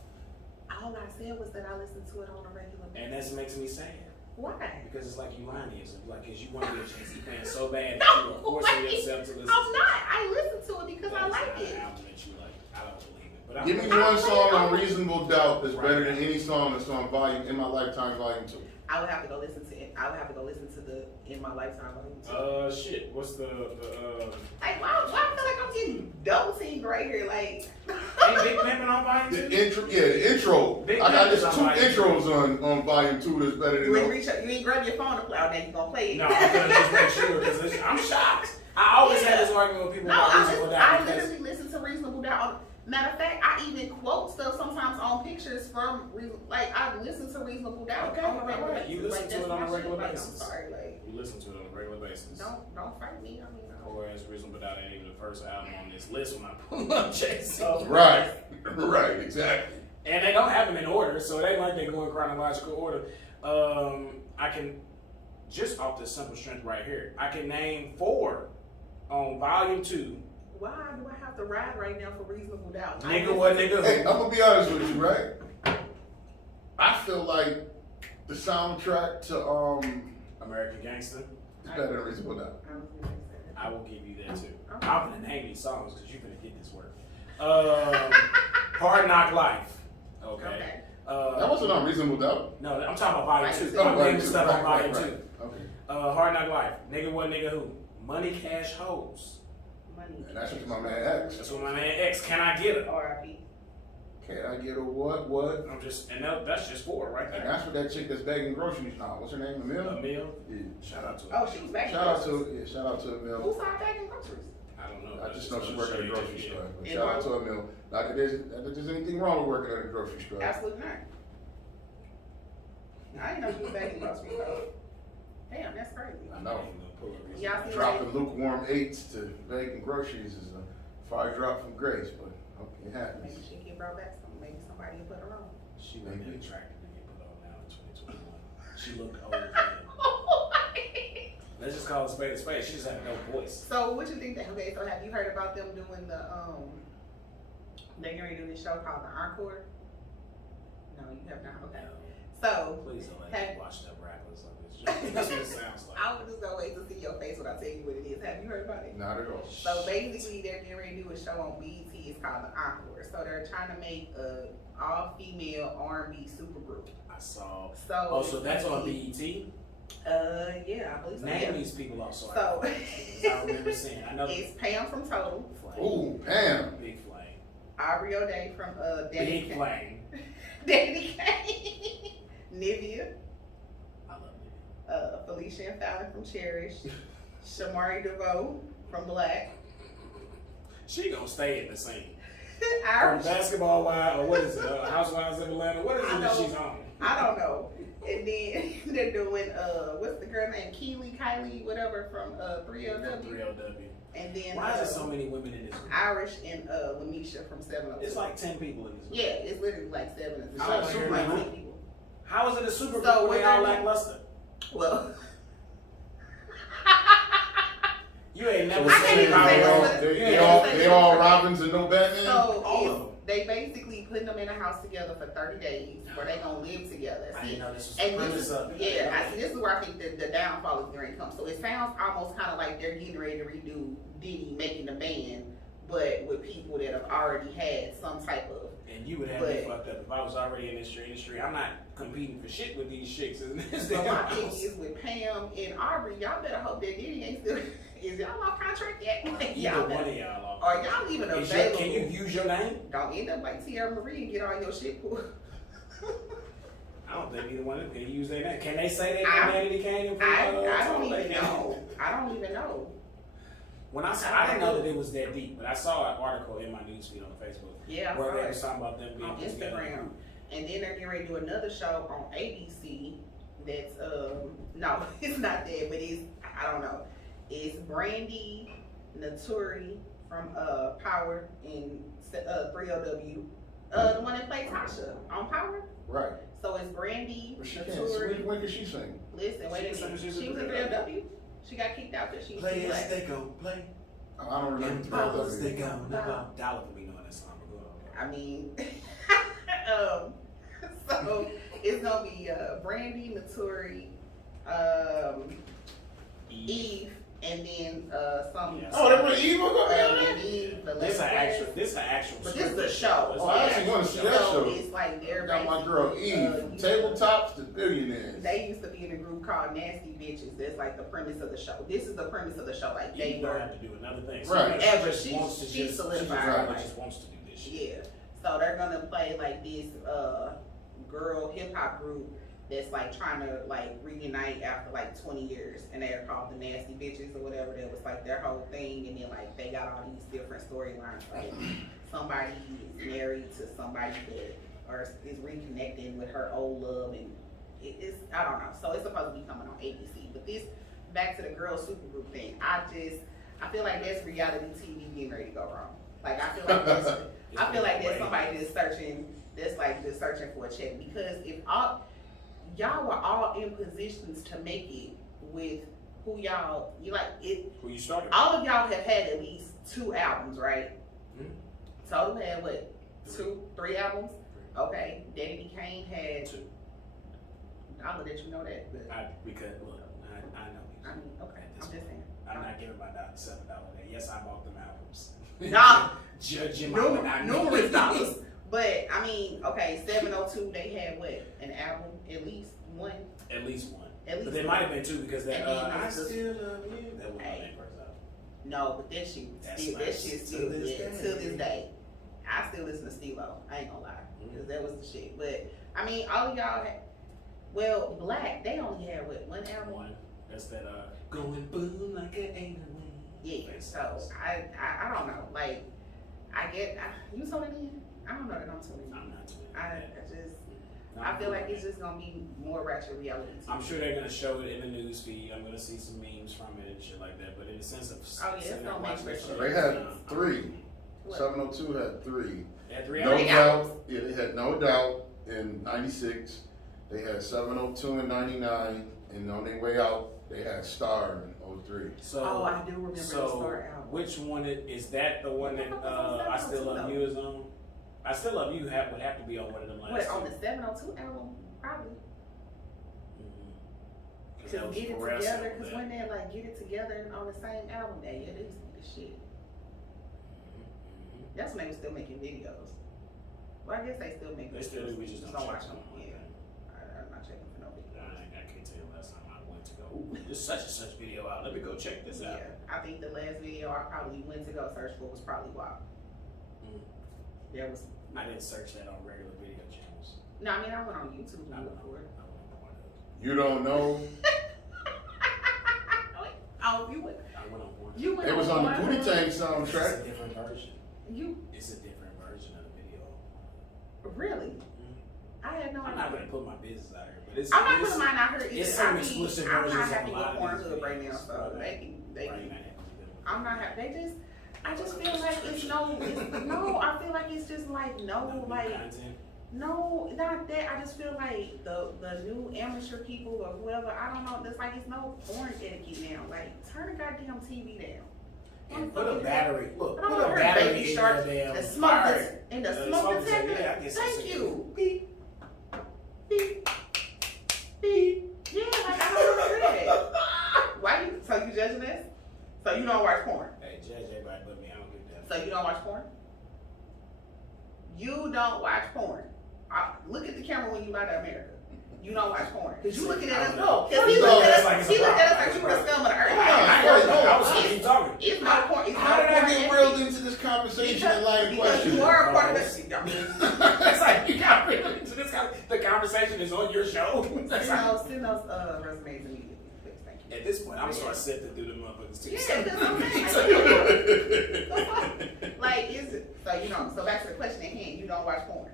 All I said was that I listen to it on a regular basis. And that makes me sad. Why? Because it's like you lying to yourself. Like, cause you want to be a Jay-Z fan so bad that No, you are forcing wait. yourself to listen I'm to not. I listen to it because I like That is it. not an album that you like. I don't believe it. But Give me I one play song it on on- Reasonable Doubt that's better than any song that's on Volume In My Lifetime Volume 2. I would have to go listen to it. I would have to go listen to the In My Lifetime volume 2. Shit. What's the Like, why I feel like I'm getting double teamed right here? Like, ain't Big Pimpin' on volume 2? The intro. Big I got Pimpin's this on 2 volume intros on volume 2 that's better you than ain't you ain't grab your phone to play. Now you gonna play it. No, I'm gonna just make sure because I'm shocked. I always have this argument with people No, about I Reasonable listen, Doubt I because literally listen to Reasonable Doubt. Matter of fact, I even quote stuff sometimes on pictures from like I listen to Reasonable Doubt Okay, on a regular alright. basis. You listen Like, to that's it on my a shit. regular Like, basis. I'm sorry, like you listen to it on a regular basis. don't fight me. I mean, Whereas Reasonable Doubt ain't even the first album on this list when I pull up Jay-Z. Right, right, exactly. And they don't have them in order, so it ain't like they go in chronological order. I can, just off this simple strength right here, I can name 4 on volume 2. why do I have to ride right now for Reasonable Doubt? Nigga what nigga Hey, who? I'm gonna be honest with you, right? I feel like the soundtrack to American Gangster. is better than Reasonable Doubt. I was gonna say that. I will give you that too. Okay. I'm gonna name these songs because you're gonna get this work. Hard Knock Life. Okay. Okay. That wasn't on Reasonable Doubt. No, I'm talking about volume Right. 2. Oh, I'm volume naming two. stuff on Right, volume right, 2. right. Okay. Hard Knock Life. Nigga what nigga who? Money Cash Hoes. Money. And that's what my man X. That's what my man X. Can I get it? R.I.P. Can I get a what? I'm just, and that's just 4 right And there. that's what that chick that's begging groceries now. What's her name? Emil? Emil. Yeah. Shout out to her. Oh, she was back. Shout out to Emil. Who's out back in groceries? I don't know. I just know she works at a grocery store. But In shout out Harlem? to Emil. Not that there's anything wrong with working at a grocery store. Absolutely not. I didn't know she was back in groceries. Though. Damn, that's crazy. I know. Y'all see Dropping lukewarm 8s to begging groceries is a far drop from grace, but okay, it happens. Maybe she get brought back. Maybe somebody will put her on. She wasn't that attractive to get put on now in 2021. She looked old as hell. Let's just call it spade a spade. She just had no voice. So what you think that? Okay, so have you heard about them doing the they're gonna do this show called The Encore? No, you have not. Okay. So Please don't let Hey. me watch that rappers like this. That's what it sounds like. I would just go wait to see your face when I tell you what it is. Have you heard about it? Not at all. So basically, they're getting ready to do a show on BET. It's called The Encore. So they're trying to make a all-female R&B supergroup. I saw. So Oh, so that's on BET? Yeah, I believe so. Name Yeah. these people also. So I remember seeing. I know. it's Pam from Total, Flame. Ooh, Pam. Big Flame. Aubrey O'Day from Danny Big Flame. Danny Kane, Nivea, I love it. Felicia and Fallon from Cherish, Shamari DeVoe from Black, She gonna stay in the scene. From Irish. Basketball Wives, or what is it? Housewives of Atlanta. What is I it that know. she's on? I don't know. And then they're doing what's the girl name? Kylie, whatever from 3LW. 3LW. And then Why is there so many women in this group? Irish and Lanisha from 702. It's like 10 people in this group. Yeah, it's literally like 7 It's like like super 10 group. people. How is it a super group So when what y'all they're- lackluster? Well, You ain't So never I can't seen even say Power. this, but- they all Robins and no Batman? so All it's- of them. they basically putting them in a house together for 30 days where they gonna live together. I See, didn't know this was the and this premise is, of it. yeah, I see. This is where I think the downfall is going to come. So it sounds almost kind of like they're getting ready to redo Diddy making the band, but with people that have already had some type of. And you would have me But- fucked up if I was already in this industry. I'm not competing for shit with these chicks in this So damn my thing house. is with Pam and Aubrey, y'all better hope that Diddy ain't still. Is y'all off contract yet? Like, Either y'all one better, of y'all are. are y'all even Is available? can you use your name? Don't end up like Tierra Marie and get all your shit pulled. I don't think either one of them can use their name. Can they say their I- humanity came from I don't Tom? even They can't. know. I don't even know. When I saw, I didn't know that it was that deep, but I saw an article in my newsfeed on Facebook Yeah, I where saw they it. was talking about them being On put together. Instagram. And then they're getting ready to do another show on ABC that's no, it's not that, but it's I don't know. It's Brandy Naturi from Power and 3LW. The one that played Tasha on Power. Right. So it's Brandy But she can't Naturi. when can she sing? Listen, wait a She minute. was She was in 3LW. She got kicked out because she was too black. they go play. I don't remember They 3LW. go. Dollar for me knowing that song. But go on. I mean, so it's gonna be Brandy, Naturi, Eve, and then some. Yeah. Oh, that was evil. and then the This last an actual. But this is a scripted show. Oh, I actually want to see that So show. it's like they're Got my basically, girl Eve from tabletops to billionaires. They used to be in a group called Nasty Bitches. That's like the premise of the show. This is the premise of the show. Like You they don't were, have to do another thing. Right. Ever. She wants to She just solidified She her life. just wants to do this shit. yeah. So they're gonna play like this girl hip hop group that's like trying to like reunite after like 20 years, and they're called the Nasty Bitches or whatever. That was like their whole thing, and then like they got all these different storylines. Like somebody is married to somebody that or is reconnecting with her old love, and it's I don't know. So it's supposed to be coming on ABC. But this back to the girl supergroup thing. I feel like that's reality TV getting ready to go wrong. Like I feel like that's somebody that's searching. That's like just searching for a check, because if y'all were all in positions to make it with who you like it. Who you started? All of y'all have had at least 2 albums, right? Mhm. Total had what? 3 albums? Okay. Danny Kane had 2. I'll let you know that. But Because look, I know. I mean, okay. I'm just saying. I'm not giving my $7 day. Yes, I bought them albums. Nah. Judging Numerous dollars. But I mean, okay, 702 they had what? An album? At least one? At least one. At least But there one. might have been 2 because that And then I there's the- Still Love You. That was Hey. my first album. No, but that shit That's still, like that shit to still, this yeah, day. to this day. I still listen to Steve-O. I ain't gonna lie. Because that was the shit. But, I mean, all of y'all had, well, Black, they only had what, one album? One. That's that going boom like an angel. Yeah, so I don't know. Like, you tuning in? I don't know that I'm tuning in. I'm not tuning in. I feel like it's just gonna be more ratchet reality TV. I'm sure they're gonna show it in the news feed. I'm gonna see some memes from it and shit like that. But in the sense of Oh, yeah, it's sitting there gonna make watching that for shit, They had 3. What? 702 had 3. They had 3 No albums. Doubt. Yeah, they had No Doubt in '96. They had 702 in '99, and on their way out, they had Star in '03. So, Oh, I do remember the Star album. which one is that? The one that I Still Love You is on? I Still Love You would have to be on one of them last What, two. on the 702 album? Probably. Mhm. Cause That was Get It Pharrell Together, sampled cause that. when they like Get It Together on the same album, yeah, they used to be the shit. Mhm. That's when they were still making videos. Well, I guess they still make They still do, we just don't watch check them. them. Yeah. I'm not checking for no videos. I can't tell you the last time I went to go, ooh, there's such and such video out. Let me go check this out. Yeah, I think the last video I probably went to go search for was probably WAP. Mm. There was, I didn't search that on regular video channels. no, I mean, I went on YouTube I and don't looked know. for it. I don't know what it You don't know? Oh, you went, is. I went on one. you went It was on the one? Booty Tank It's a soundtrack. different version. You, It's a different version of the video. really? I had no I'm not idea. gonna put my business out here, but it's. I'm not putting mine out here either. It's some I mean, exclusive I'm versions not of happy a with lot of these Pornhub right now, videos. so Right. they Right, can. not happy with them. I'm not happy. I just feel like it's no, I feel like it's just like no, like, Content. no, not that. I just feel like the new amateur people or whoever, I don't know, it's like it's no porn etiquette now. Like, turn the goddamn TV down. And put a battery. Look, I don't put want a her battery Baby in Shark, your damn the smoke fire. and the The smoke smoke detector. detector, yeah, I guess Thank that's you. Beep, beep, beep. Yeah, like I don't understand that. Why you? So you judging this? So you don't watch porn? Hey, judge everybody but me. I don't give a damn. So you don't watch porn? You don't watch porn. Look at the camera when you lie to America. You don't watch porn. Because you looking at us. No. Because he looked at us like you were the scum of the earth. I was keep talking. It's not porn. It's How not did I porn. get reeled into this conversation and line of Because questions? you are a part of No. the. I mean, It's like you got really into this. The conversation is on your show. That's how- send those resumes immediately, please. Thank you. At this point, I'm start sifting through the motherfuckers too. Yeah, because I'm saying, like, is it? So back to the question at hand. You don't watch porn.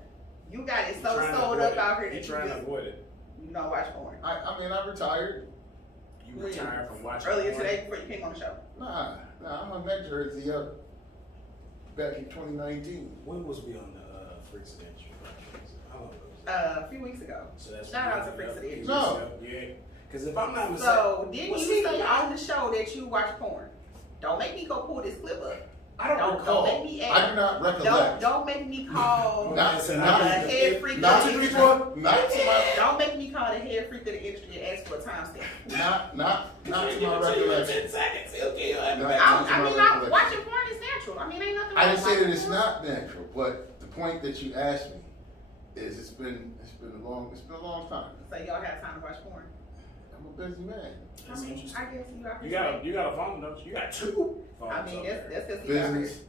You got it so sold up out here that You you trying to just, avoid it. you don't watch porn. I mean, I retired. You retired from watching Earlier porn. today, before you came on the show. Nah, I'm on that jersey up back in 2019. When was we on the Freaks of the Industry podcast? How long ago was that? A few weeks ago. So that's Shout out to Freaks of the Industry. No. Yeah. Because if I'm not mistaken, So didn't What's you the- say on the show that you watch porn? Don't make me go pull this clip up. I don't Don't recall. make me I do not recollect. Don't make me call Not- the not- head freak of Not the to industry. not to my, Don't make me call the head freak of the industry and ask for a timestamp. not to my 10 recollection. seconds. It's not natural, but the point that you asked me is it's been a long time. So y'all have time to watch porn? I'm a busy man. That's interesting. I guess you out You got a phone, don't you? You got 2 phones. I mean, up that's there. because he out here. Business,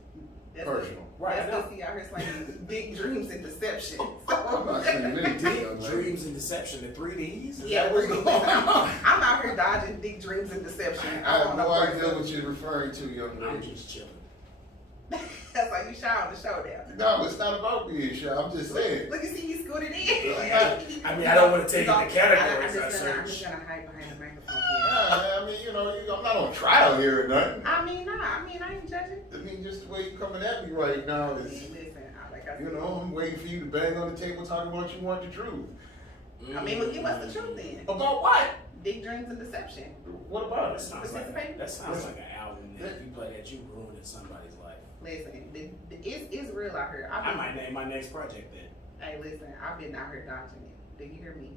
personal. Right, That's I know. because he out here slinging big dreams and deception. I'm not saying many Dick, young lady. dreams and deception, the 3Ds? Is Yeah, that what's going on? I'm out here dodging big dreams and deception. I have don't no know idea what you're referring to, young I'm lady. just chilling. That's like you shy on the showdown. No, it's not about being shy. I'm just saying. Look, you see, he scooted in. I mean, I don't want to take So, the categories I'm I just search. gonna hide behind the microphone I mean, I'm not on trial here or nothing. here. I ain't judging. I mean, just the way you're coming at me right now is, Listen, like I said, I'm waiting for you to bang on the table talking about you want the truth. I mean, well, give us the truth then. About what? Big dreams and deception. What about That it? sounds like an album that you play that you ruined somebody's life. Listen, it's real out here. I might name my next project then. Hey, listen, I've been out here dodging it. Do you hear me?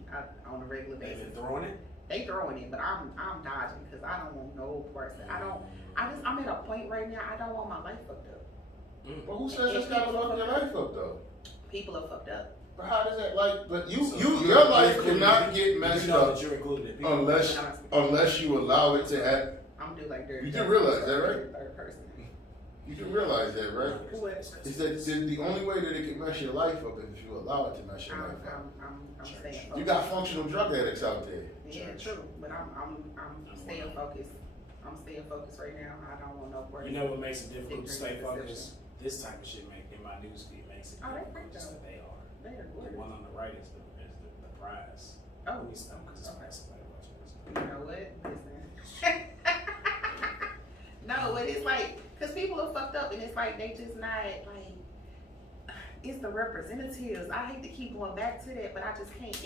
On a regular They've basis. been throwing it. They throwing it, but I'm dodging because I don't want no parts. I'm at a point right now. I don't want my life fucked up. Well, who says that's got to fuck your life up though? People are fucked up. But how does that but So your life cannot get messed you know up that you're included in people. unless you allow it to happen. I'm do like dirty. You do realize that, right? Third person. You do realize that, right? What? Is that the only way that it can mess your life up is if you allow it to mess your life up. I'm staying focused. You got functional drug addicts out there. Yeah, true. But I'm staying focused. I'm staying focused right now. I don't want no work. You know what makes it difficult to stay Big focused? This type of shit in my newsfeed makes it Oh, they difficult freaked just out. that they are. They're The good. one on the right is the prize. Oh, Let me stop because it's okay. somebody watching this. You know what? Listen. No, but it's like, because people are fucked up and it's like they just not like, it's the representatives. I hate to keep going back to that, but I just can't.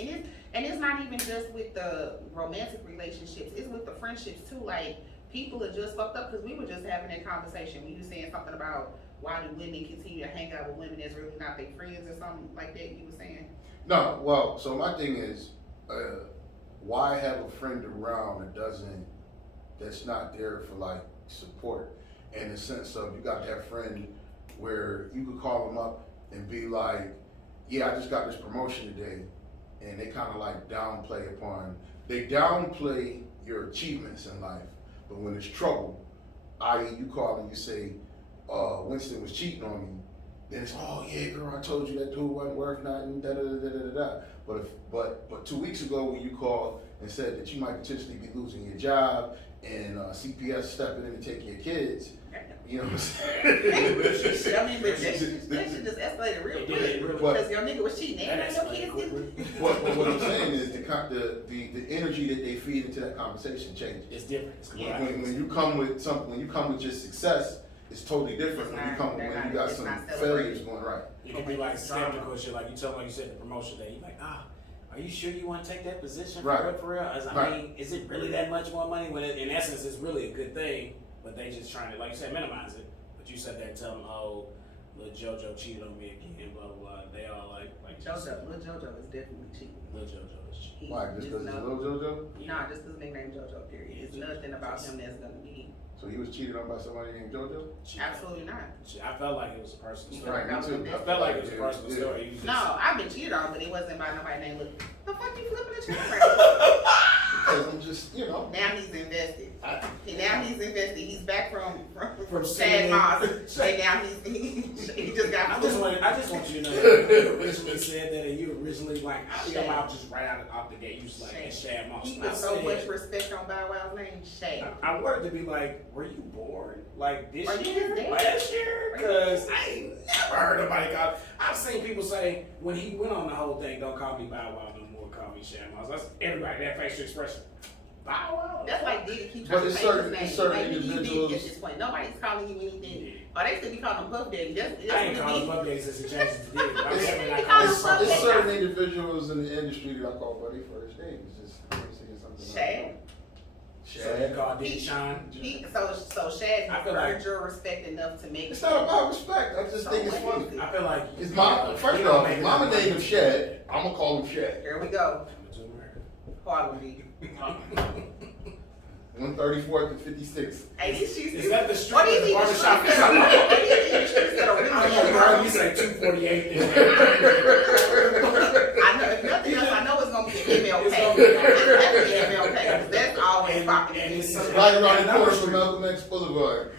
And it's not even just with the romantic relationships, it's with the friendships too. Like, people are just fucked up because we were just having that conversation. We were saying something about why do women continue to hang out with women that's really not their friends or something like that you were saying. No, well, so my thing is, why have a friend around that's not there for like support, in the sense of you got that friend where you could call them up and be like, yeah, I just got this promotion today, and they kind of like downplay your achievements in life, but when it's trouble, i.e. you call and you say, Winston was cheating on me, then it's, oh yeah, girl, I told you that dude wasn't worth nothing, da da da da da da. But 2 weeks ago when you called and said that you might potentially be losing your job and CPS stepping in to take your kids, you know what I'm saying? I mean, but that shit just escalated real quick because your nigga was cheating. Ain't no kids didn't. What I'm saying is the energy that they feed into that conversation changes. It's different. It's Yeah. When you come with something, when you come with your success, it's totally different when you come when you got some failures going right. You can be like skeptical shit, like you tell them, like you said, the promotion day. You like, are you sure you want to take that position for real? I mean, is it really that much more money? When in essence, it's really a good thing, but they just trying to, like you said, minimize it. But you said that, tell them, oh, little JoJo cheated on me again, blah blah blah. They all like Little JoJo is definitely cheating. Little JoJo is cheating. Why? Just because it's Lil JoJo? Nah, just because his nickname JoJo. Period. It's nothing about him that's gonna be. So he was cheated on by somebody named JoJo? Absolutely not. I felt like it was a personal story. Right, me too. I felt like it was a personal story. You just- No, I've been cheated on, but it wasn't by nobody named Luke. The fuck you flipping the chair around? Because I'm just, Now he's invested. Now he's invested. He's back from Shad singing. Moss, and now he just got. I just want you to know that you originally said that, and you originally like out your mouth just right out the gate. You was like, "That's Shad Moss." He put so much respect on Bow Wow's name, Shad. I wanted to be like, "Were you bored like this Are you year, his dad? last year?" Because I ain't never heard nobody call. I've seen people say when he went on the whole thing, "Don't call me Bow Wow no more, call me Shad Moss." That's everybody that facial expression. Bow Wow. That's like Diddy keep But trying to it's change certain- his name. it's certain Like, you individuals- Diddy at this point. Nobody's calling you anything. Yeah. Or they still be calling him Puff Daddy. That's I ain't what calling he Puff Daddy since he changed his dick. I'm It's- definitely not it's- calling it's- him Puff There's Daddy. certain individuals in the industry that I call buddy first name. It's just saying something. Shad. So you call Dick Sean? So Shad I feel earned like- your respect enough to make It's not about respect. I just think it's funny. I feel like It's first of all, if mama named him Shad, I'm gonna call him Shad. Here we go. Harlem beat. 134th and 56th. Hey, these streets. Is that the street What do you or the think the barbershop? streets that are what do you think the streets that are I really know, short? you say 248. I know, if nothing else, I know it's gonna be an MLK. It's gonna be- It's definitely MLK, 'cause that's always popping. and it's Right around the corner from Malcolm X Boulevard.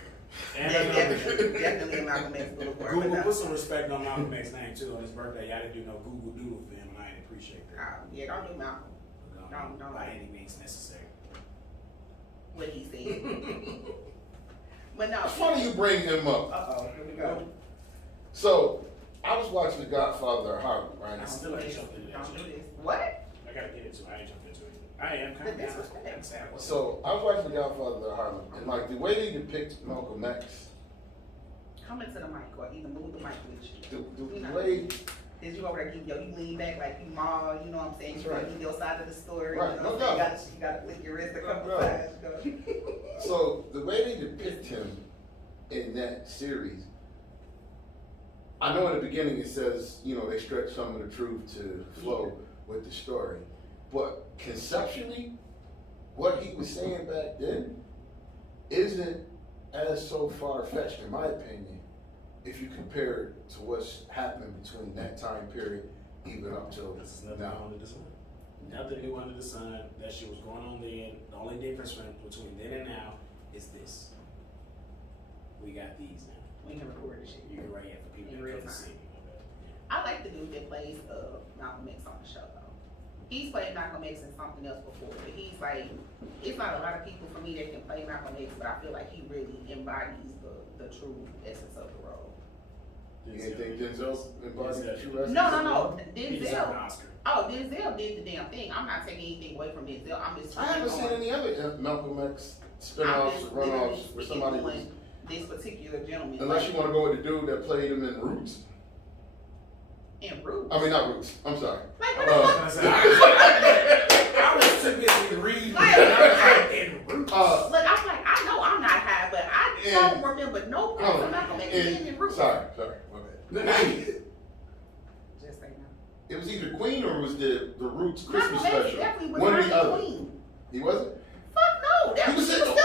And Yeah, another- definitely Malcolm X Boulevard. Google, but, put some respect on Malcolm X's name too on his birthday. Y'all didn't do no Google Doodle for him, and I didn't appreciate that. yeah, don't do Malcolm. Don't. By any means necessary. What he said. But no. It's funny you bring him up. Here we go. So, I was watching The Godfather of Harlem, right? I still ain't jumped into that Don't do shit. this. What? I gotta get into it. I ain't jumped into it. I am kind of The disrespect. So, I was watching The Godfather of Harlem, and like the way they depict Malcolm X, Come into the mic or either move the mic with you. the way, Cause you over there, you lean back like you ma, you know what I'm saying? That's You right. gotta give your side of the story. Right, You know no what I'm saying? doubt. You gotta flick your wrist a couple No doubt. times. Go. so the way they depict him in that series, I know in the beginning it says, you know, they stretch some of the truth to flow with the story. But conceptually, what he was saying back then isn't as so far-fetched, in my opinion, if you compare it to what's happening between that time period even up till This is nothing now. under the sun. Nothing new under the sun. That shit was going on then. The only difference between then and now is this. We got these now. We can record this shit. You can write it for people In that real couldn't time. see me. I like the dude that plays Malcolm X on the show though. He's played Malcolm X in something else before, but he's like, it's not a lot of people for me that can play Malcolm X, but I feel like he really embodies the true essence of the role. You didn't think Denzel embodied the true essence? No. He deserved an Denzel. Oscar. Oh, Denzel did the damn thing. I'm not taking anything away from Denzel. I'm just. I haven't seen any other Malcolm X spin-offs or runoffs where somebody was, This particular gentleman. unless you want to go with the dude that played him in Roots. in Roots. I mean, not Roots. I'm sorry. Like, what the fuck? I was too busy reading. Like, I was like, in Roots. Look, I'm like, I know I'm not high, but I don't remember no parts of Malcolm X being in Roots. Sorry, my bad. Just say no. It was either Queen or it was the Roots Christmas Malcolm X special. definitely was One or not the the other. queen. He wasn't? Fuck no, that He was was still in- a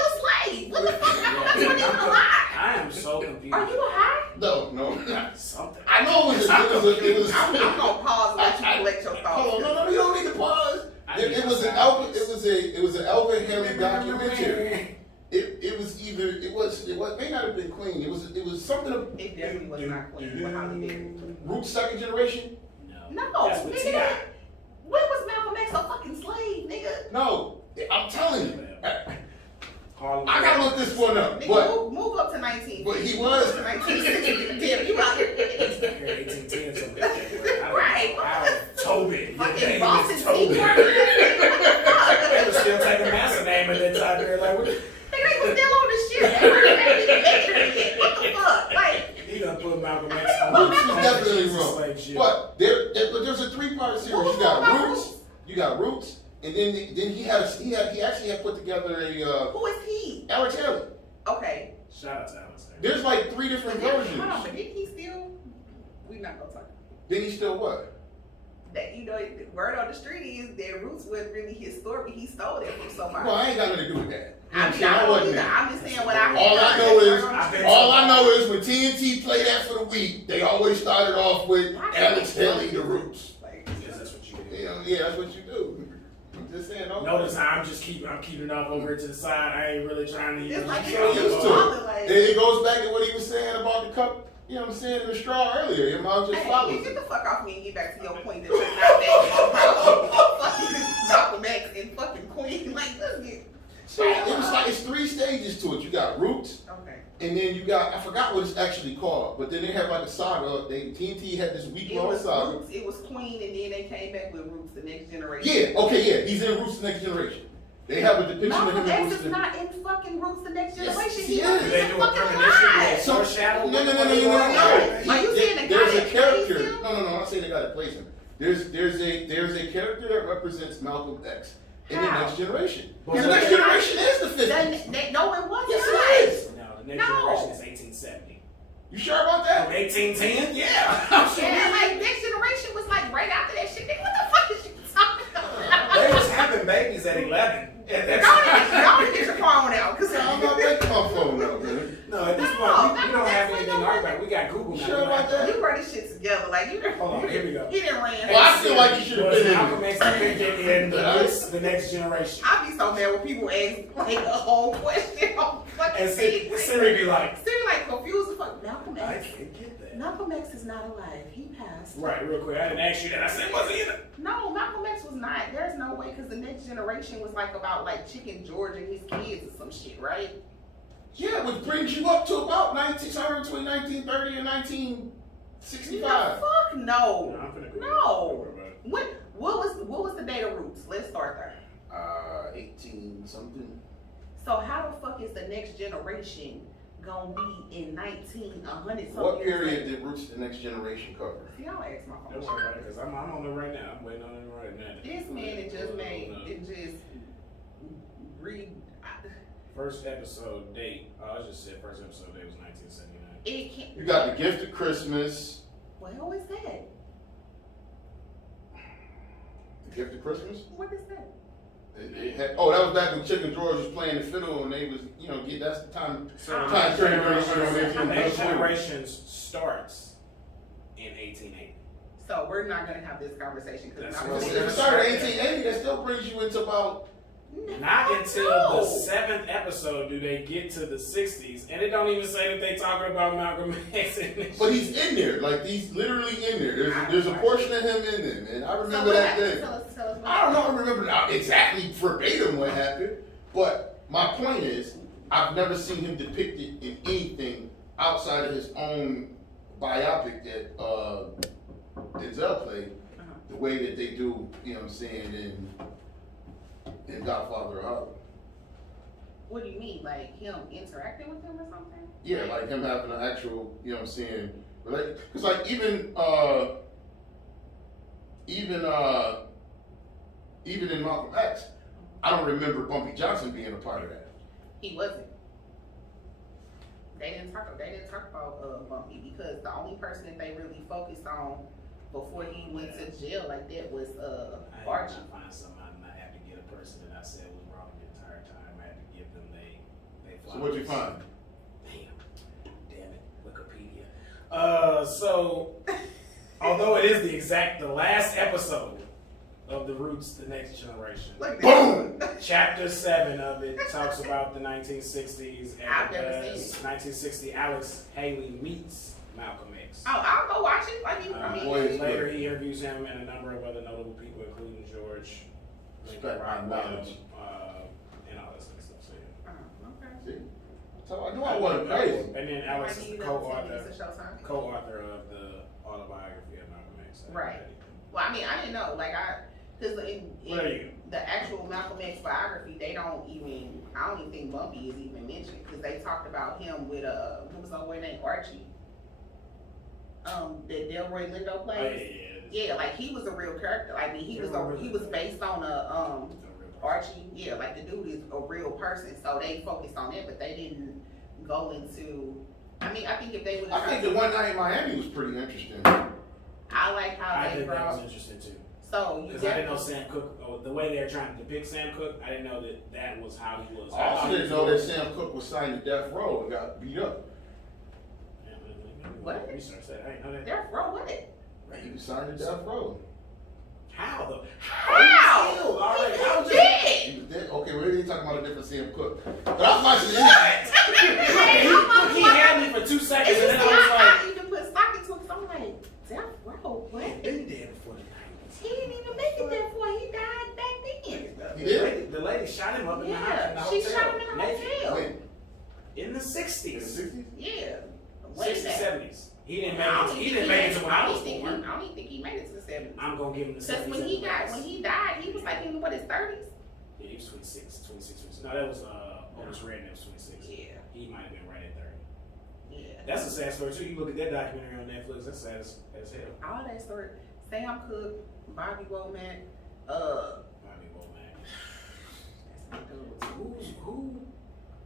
slave. What the fuck? Malcolm X wasn't even alive. I am so confused. Are you high? No. Something. I know it was. I'm gonna pause and let you collect your thoughts. Hold on, no, you don't need to pause. It was an Elvin Henry documentary. It may not have been Queen. It was something of It definitely was not Queen. What Holly Berry? Roots second generation. No, That's what nigga. T.I. When was Malcolm X a fucking slave, nigga? No, I'm telling you. Harlem. I gotta look this one up. Nigga, But move up to 19. but he was. 1960. Damn, you out here. 1810 something like that. Right. Toby. Fucking Boston Toby. T-Park. They was still taking master name at that time. They're like, what? Nigga, they was still on the shit. They weren't even measuring it. What the fuck? Like, He done put Malcolm X on Roots is definitely wrong. slave shit. But there's a 3-part series. What You was got about Roots. You got Roots, and then he actually had put together a who is he? Alex Haley. Okay. Shout out to Alex. There's like 3 different versions. Hold on, but didn't he still? We not gonna talk. Then he still what? That the word on the street is that Roots wasn't really his story. He stole it from somebody. Well, I ain't got nothing to do with that. You know what I I'm mean, saying? I I don't wasn't either. there. I'm just saying what I had. All I heard. know is, I've been- all I know is when TNT played that for the week, they always started off with Alex Haley, the Roots. Like, Because that's what you do. You know, yeah, that's what you do. I'm just saying. Okay. Notice I'm keeping it off over to the side. I ain't really trying to use It's like So you're used to father, like, it goes back to what he was saying about the cup. You know what I'm saying? The straw earlier. Your mouth just hey, follows get it. the fuck off me and get back to your point that you're not that fucking Malcolm X and fucking Queen. Like, let's get. So it's 3 stages to it. You got Roots, Okay. and then you got, I forgot what it's actually called, but then they have like a saga. TNT had this It week-long was saga. Roots, it was Queen, and then they came back with Roots, the next generation. Yeah, okay, yeah. He's in Roots the Next Generation. They have a depiction Malcolm of him in X Roots. is the- not in fucking Roots, the next Yes, generation. he He is. was Do they a do a fucking premonition? lie. So- Foreshadow? No. Are you saying the guy There's a that plays character. him? No. I'm not saying the guy that plays him. There's a character that represents Malcolm X in the How? Next Generation. But Because the what Next they- Generation is the 50s. No, it wasn't. Yes, it is. No, the next No. generation is 1870. You sure about From that? 1810? Yeah. I'm sure. Yeah, like next generation was like right after that shit. Nigga, what the fuck is you talking about? They was having babies at 11. At that Y'all didn't get your part phone out, man. No, at this point, we don't have anything to argue about. We got Google now. Sure about that? You brought this shit together. Like, you didn't. Hold on, here we go. He didn't ran. Well, I feel like you should have Was been in Malcolm it. X depicted in the next generation? I be so mad when people ask like a whole question on fucking And thing. Siri be like, Siri like confused as fuck. Malcolm I X. can't get that. Malcolm X is not alive. He passed. Right, real quick. I didn't ask you that. I said, was he in it? No, Malcolm X was not. There's no way because the next generation was like about like Chicken George and his kids or some shit, right? Yeah, which brings you up to about 1930 and 1965. Fuck no. I'm finna go. No. Don't worry about it. What was the date of Roots? Let's start there. 18 something. So how the fuck is the next generation gonna be in 100 something? What period did Roots the Next Generation cover? See, I don't ask my Don't phone. worry about it, because I'm on it right now. I'm waiting on it right now. This man, it just read. First episode date. Oh, I just said first episode date was 1979. It can't. You got The Gift of Christmas. What is that? The Gift of Christmas? What is that? That was back when Chicken George was playing the fiddle and they was, that's the time. So Ah. Time the generation. next generation starts in 1880. So we're not gonna have this conversation because That's I'm what If we're it started in 1880, that still brings you into about. Not until the 7th episode do they get to the 60s, and it don't even say that they talking about Malcolm X. But he's in there, like he's literally in there. There's a portion of him in there, man. I remember that thing. Tell us what I don't know. I remember not exactly verbatim what happened, but my point is, I've never seen him depicted in anything outside of his own biopic that Denzel played, the way that they do, you know what I'm saying, in Godfather of Harlem. What do you mean? Like him interacting with him or something? Yeah, like him having an actual, you know what I'm saying, because like even in Malcolm X, I don't remember Bumpy Johnson being a part of that. He wasn't. They didn't talk about Bumpy because the only person that they really focused on before he went to jail like that was Archie. I find something. I have to get a person that I said was wrong the entire time. I had to give them they So what'd you find? Damn it, Wikipedia. So although it is the last episode of The Roots, The Next Generation. Boom! Chapter 7 of it talks about the 1960s and I've never seen it. 1960 Alex Haley meets Malcolm X. Oh, I'll go watch it. I mean, boy, Later, he interviews him and a number of other notable people, including George, Respect my Rockwell, knowledge. and all that stuff. So, yeah. okay. See? So I knew I wasn't crazy. And then Alex is the It's a Showtime. co-author of the autobiography of Malcolm X. Right. Well, I mean, I didn't know. Because What are you? the actual Malcolm X biography, I don't even think Bumpy is even mentioned because they talked about him with what was that boy named Archie? That Delroy Lindo plays. Yeah, like he was a real character. I mean, he was based on Archie. Yeah, like the dude is a real person. So they focused on it, but they didn't go into. I mean, I think if they would. I think the one night in Miami was pretty interesting. I like how I they think that brought. was interesting too. So Because I didn't know Sam Cooke, the way they were trying to depict Sam Cooke, I didn't know that was how he was. I also didn't know that Sam Cooke was signed to Death Row and got beat up. What? Research that. I didn't know that. They're wrong with it. He was signed to Death Row. How though? How? Still, all right, I was He just- did. He was dead. Okay, we're really talking about a different Sam Cooke. But I was watching the He had me for 2 seconds, and then I was like, I even put stock into it. I'm like, Death Row, what? "Man, been dead before the 90s." He didn't even make it there before he died back then. He did? The lady shot him up in the Yeah, house. she shot him in the naked. hotel. When? In the In the 60s. 60s? Yeah. Way 60s, back. 70s. He didn't I don't make it. He think didn't make it to when I was I born. don't even think he made it to the 70s. I'm gonna give him the 70s. Because when he died, he was like in what, his 30s? Yeah, he was 26. No, that was Otis Redding. That was 26. Yeah. He might have been right at 30. Yeah. That's a sad story too. You look at that documentary on Netflix. That's sad as hell. All that story. Sam Cooke, Bobby Womack, Bobby Womack. that's my dude. Who?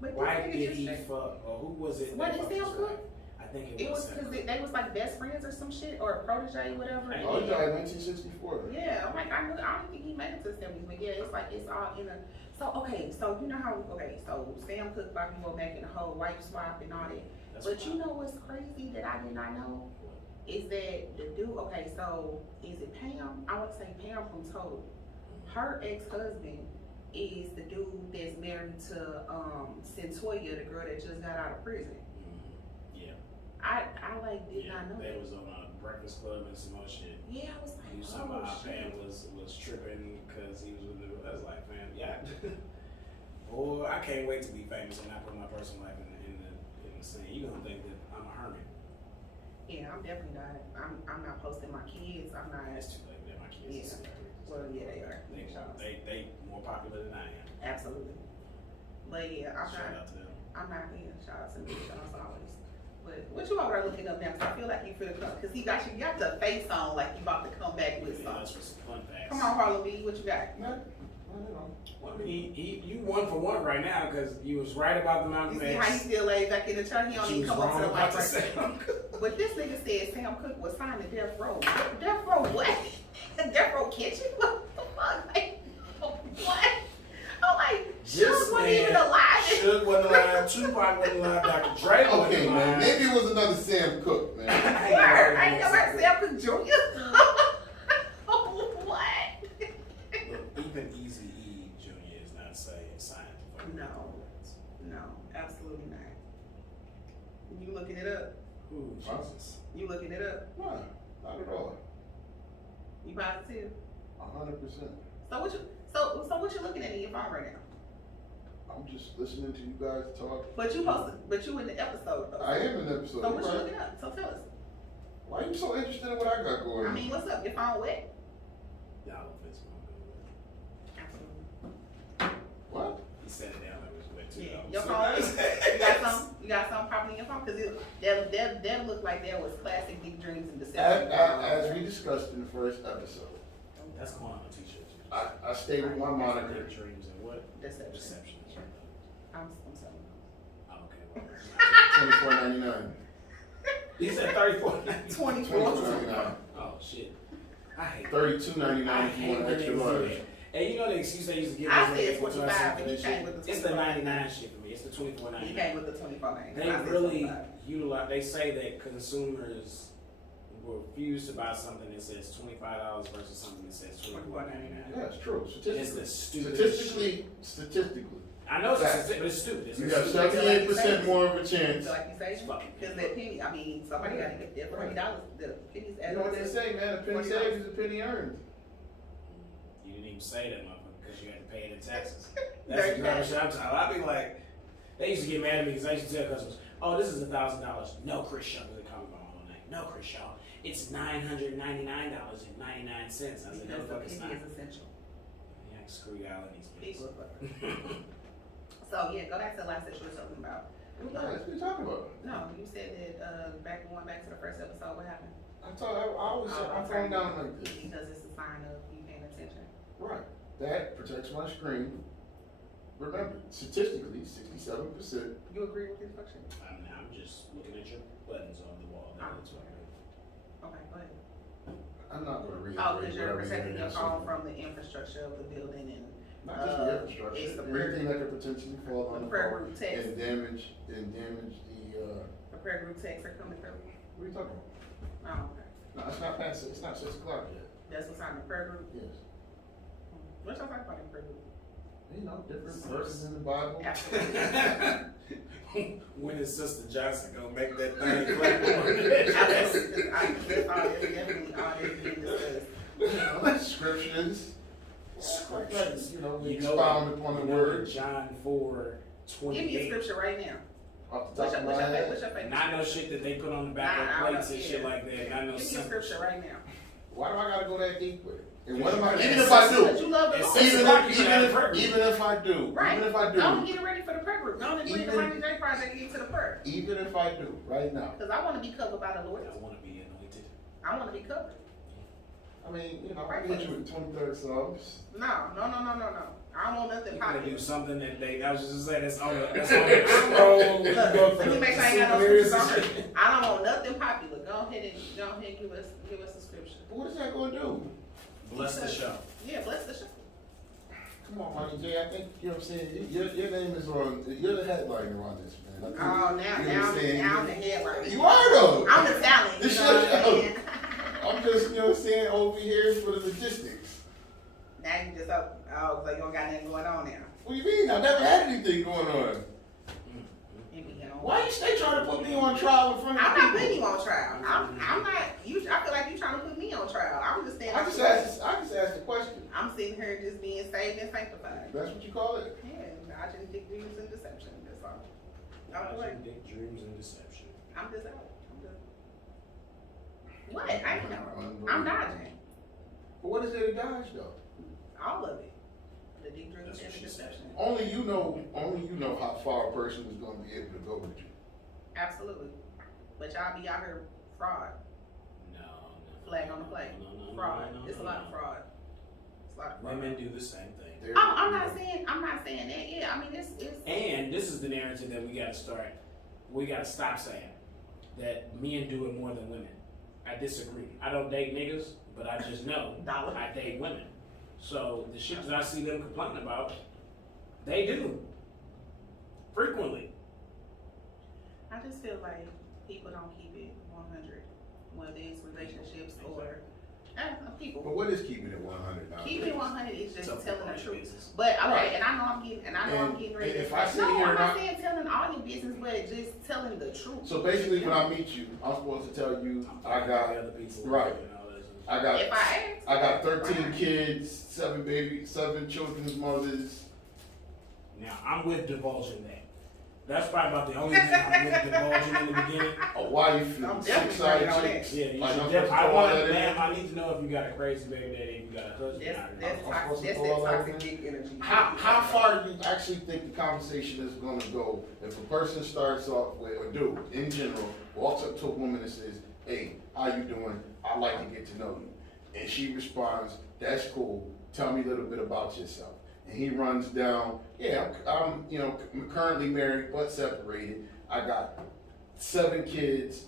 But Why this nigga did just he said- fuck? Or who was it? What that is fucked Sam his Cooke? wife? I think It was because they was like best friends or some shit, or a protege, whatever. Hey, Oh, he died in 1964. Yeah, I'm like, I don't think he made it to the 70s, but yeah, it's like, it's all in a, so, okay, so you know how, okay, so Sam Cooke, like, you go back in the whole wife swap and all that, but you know what's crazy that I did not know? Is that the dude, okay, so, is it Pam? I want to say Pam from Total. Her ex-husband is the dude that's married to, Centoya, the girl that just got out of prison. Yeah. I like, did not know They that. was on a Breakfast Club and some more shit. Yeah, I was He was like, talking about oh, how Pam shit. was tripping because he was with the. I was like, fam, yeah. Boy, I can't wait to be famous and not put my personal life in the scene. You gonna think that I'm a hermit? Yeah, I'm definitely not. I'm not posting my kids. I'm not. It's too late. That my kids. Yeah. Are celebrities. Well, yeah, they are. They more popular than I am. Absolutely. But yeah, Shout out to them. I'm not being shout out to me, shout out to always. But what you over there looking up now? Cause I feel like you feel because he got the face on like you about to come back with Yeah, something. that's just fun facts. Come on, Harlow B, what you got? Not, you know. Well, I mean, you 1 for 1 right now because you was right about the Malcolm You see how he X. still laid back in the chair? He don't She even was come up to wrong the about mic to right say now. But this nigga said Sam Cooke was signed to Death Row. Death Row what? Death Row Kitchen? What the fuck? Like, what? I'm like, Suge wasn't even alive. Suge wasn't alive. Tupac wasn't alive. Dr. Dre wasn't Okay, alive. man. Maybe it was another Sam Cooke, man. Word. I ain't never heard Sam Cooke Jr. What? Look, even Eazy-E Jr. is not signed to No. No, absolutely not. You looking it up? Ooh, Jesus. You looking it up? Nah, not at all. You positive? 100%. So what you looking at in your phone right now? I'm just listening to you guys talk. But you in the episode though. I am in the episode. So what you right? looking up? So tell us. Why are you so interested in what I got going on? I mean, what's up? Your phone wet? Y'all don't fix my Absolutely. What? He said it down like it was wet too. Yeah. though. Your So phone. that's- You got something popping in your phone? Cause that looked like that was classic Big Dreams and As, Deception. as we discussed in the first episode, That's going on a t-shirt. I stay with my moniker. Big dreams and what? Deception. Deception. I'm sorry. Oh, okay. Well, $24.99. he said 34. 24. $24.99. Oh shit. I hate $32.99 if you want an extra large. Hey, you know the excuse they used to give I us said when they 25, for and he that came shit? with the It's the 25. 99 shit for me. It's the $24.99. You came with the 24 name. They really utilize. They say that consumers will refuse to buy something that says $25 versus something that says $24.99. Yeah, it's true. It's the stupidest Statistically. I know it's Fact. stupid, but it's stupid. It's You the got stupidest- 78% more of a chance. So like you say, It's fucking because that penny, I mean, somebody got to get their $40. The pennies You added know what they up. say, man? A penny $40. saved is a penny earned. You didn't even say that, motherfucker, because you had to pay it in taxes. There That's the you kind go. of shit I'm talking about. I'd be like, they used to get mad at me because I used to tell customers, oh, this is $1,000. No, Chris Shaw. They call me by my whole name. No, Chris Shaw. It's $999.99. I said, no, Because the fuck, it's penny not. is essential. Yeah, screw y'all in these People bitches. are fuckers. So yeah, go back to the last that you were talking about. What are you talking about? No, you said that going back to the first episode, what happened? I always say I'm throwing down like this. Because it's a sign of you paying attention. Right. That protects my screen. Remember, statistically, 67%. You agree with this function? I'm just looking at your buttons on the wall. That's what I mean. Okay, go ahead. I'm not going to read. Oh, because you're protecting your phone from the infrastructure of the building and Not just the infrastructure. it's the Anything that could potentially fall on the prayer phone group text. and damage the. The prayer group texts are coming through. What are you talking about? Oh, okay. No, it's not past. It's not 6 o'clock yet. That's what's on the prayer group. Yes. What y'all talking about in prayer group? You know, different verses in the Bible. Absolutely. When is Sister Johnson gonna make that thing clap on Absolutely. That's all that's definitely all that's being discussed. You know, scriptures. Scriptures. You know, we You know expound upon the word. John Give me a 4:28. scripture right now. Off the What's top your, of my head. favorite? Not no shit that they put on the back Nah, of plates and yeah. shit like that. Not no Give me a simple scripture right now. Why do I gotta go that deep with it? And what am I? Because Even you- if I But do. you love the It's Lord. six Even o'clock, if, you should have a prayer group. even if I do. Right. Even if I do. Go and get it ready for the prayer group. Go and bring the Even- Moni J project and get to the prayer. Even if I do, right now. Because I want to be covered by the Lord. I want to be anointed. I want to be covered. I mean, you know, I hit you with 23rd Psalms. No. I don't want nothing You gotta do popular. something that I was just gonna say that's on the scroll. Look, let me make sure I ain't got no scriptures on her. I don't want nothing popular. Go ahead and give us a scripture. What is that gonna do? Bless the show. Yeah, bless the show. Come on, Moni J, I think, you know what I'm saying, your name is on, you're the headliner on this, man. Oh, now I'm the headline. You are though. I'm the talent. This You know what I'm show. saying? I'm just, you know what I'm saying, over here for the logistics. Now you just up. Oh, so you don't got nothing going on now. What do you mean? I never had anything going on. You know. Why you stay trying to put me on trial in front of I'm people? not putting you on trial. I'm not. I feel like you trying to put me on trial. I'm just saying. I just asked the question. I'm sitting here just being saved and sanctified. That's what you call it? Yeah, I just think dreams and deception. That's all. Out the way. Dick, dreams and deception. I'm just out. What? I don't know. I'm dodging. But what is there to dodge though? All of it. The deep dreams That's and what the she said. deception. Only you know how far a person is going to be able to go with you. Absolutely. But y'all be out here fraud. No. Flag on the play. No, Fraud. no, It's a lot of fraud. It's a lot of fraud. Women do the same thing. I'm not saying that. Yeah, I mean it's And this is the narrative that we gotta start. We gotta stop saying that men do it more than women. I disagree. I don't date niggas, but I just know I date women. So the shit that I see them complaining about, they do frequently. I just feel like people don't keep it 100 when it's relationships or people. But what is keeping it 100 now? Keeping it 100 is just So telling the for truth. business. But okay, Right. and I know I'm getting ready. If I sit no, here I'm and not saying telling all your business, but just telling the truth. So basically, when I meet you, I'm supposed to tell you I got other people right. and all that. I got If I ask, I got 13 kids, 7 children's mothers. Now I'm with divulging that. That's probably about the only thing I'm with divulging in the beginning. A wife I'm and definitely 6 side bringing all chicks. Yeah, you Like, should I'm def- supposed to I throw want all to, that in? ma'am, I need to know if you got a crazy baby daddy, if you got a husband. that's supposed to that throw all that toxic in? dick energy. How far do you actually think the conversation is going to go if a person starts off with, or dude in general, walks up to a woman and says, hey, how you doing? I'd like to get to know you. And she responds, that's cool. Tell me a little bit about yourself. And he runs down, yeah, I'm currently married but separated. I got 7 kids,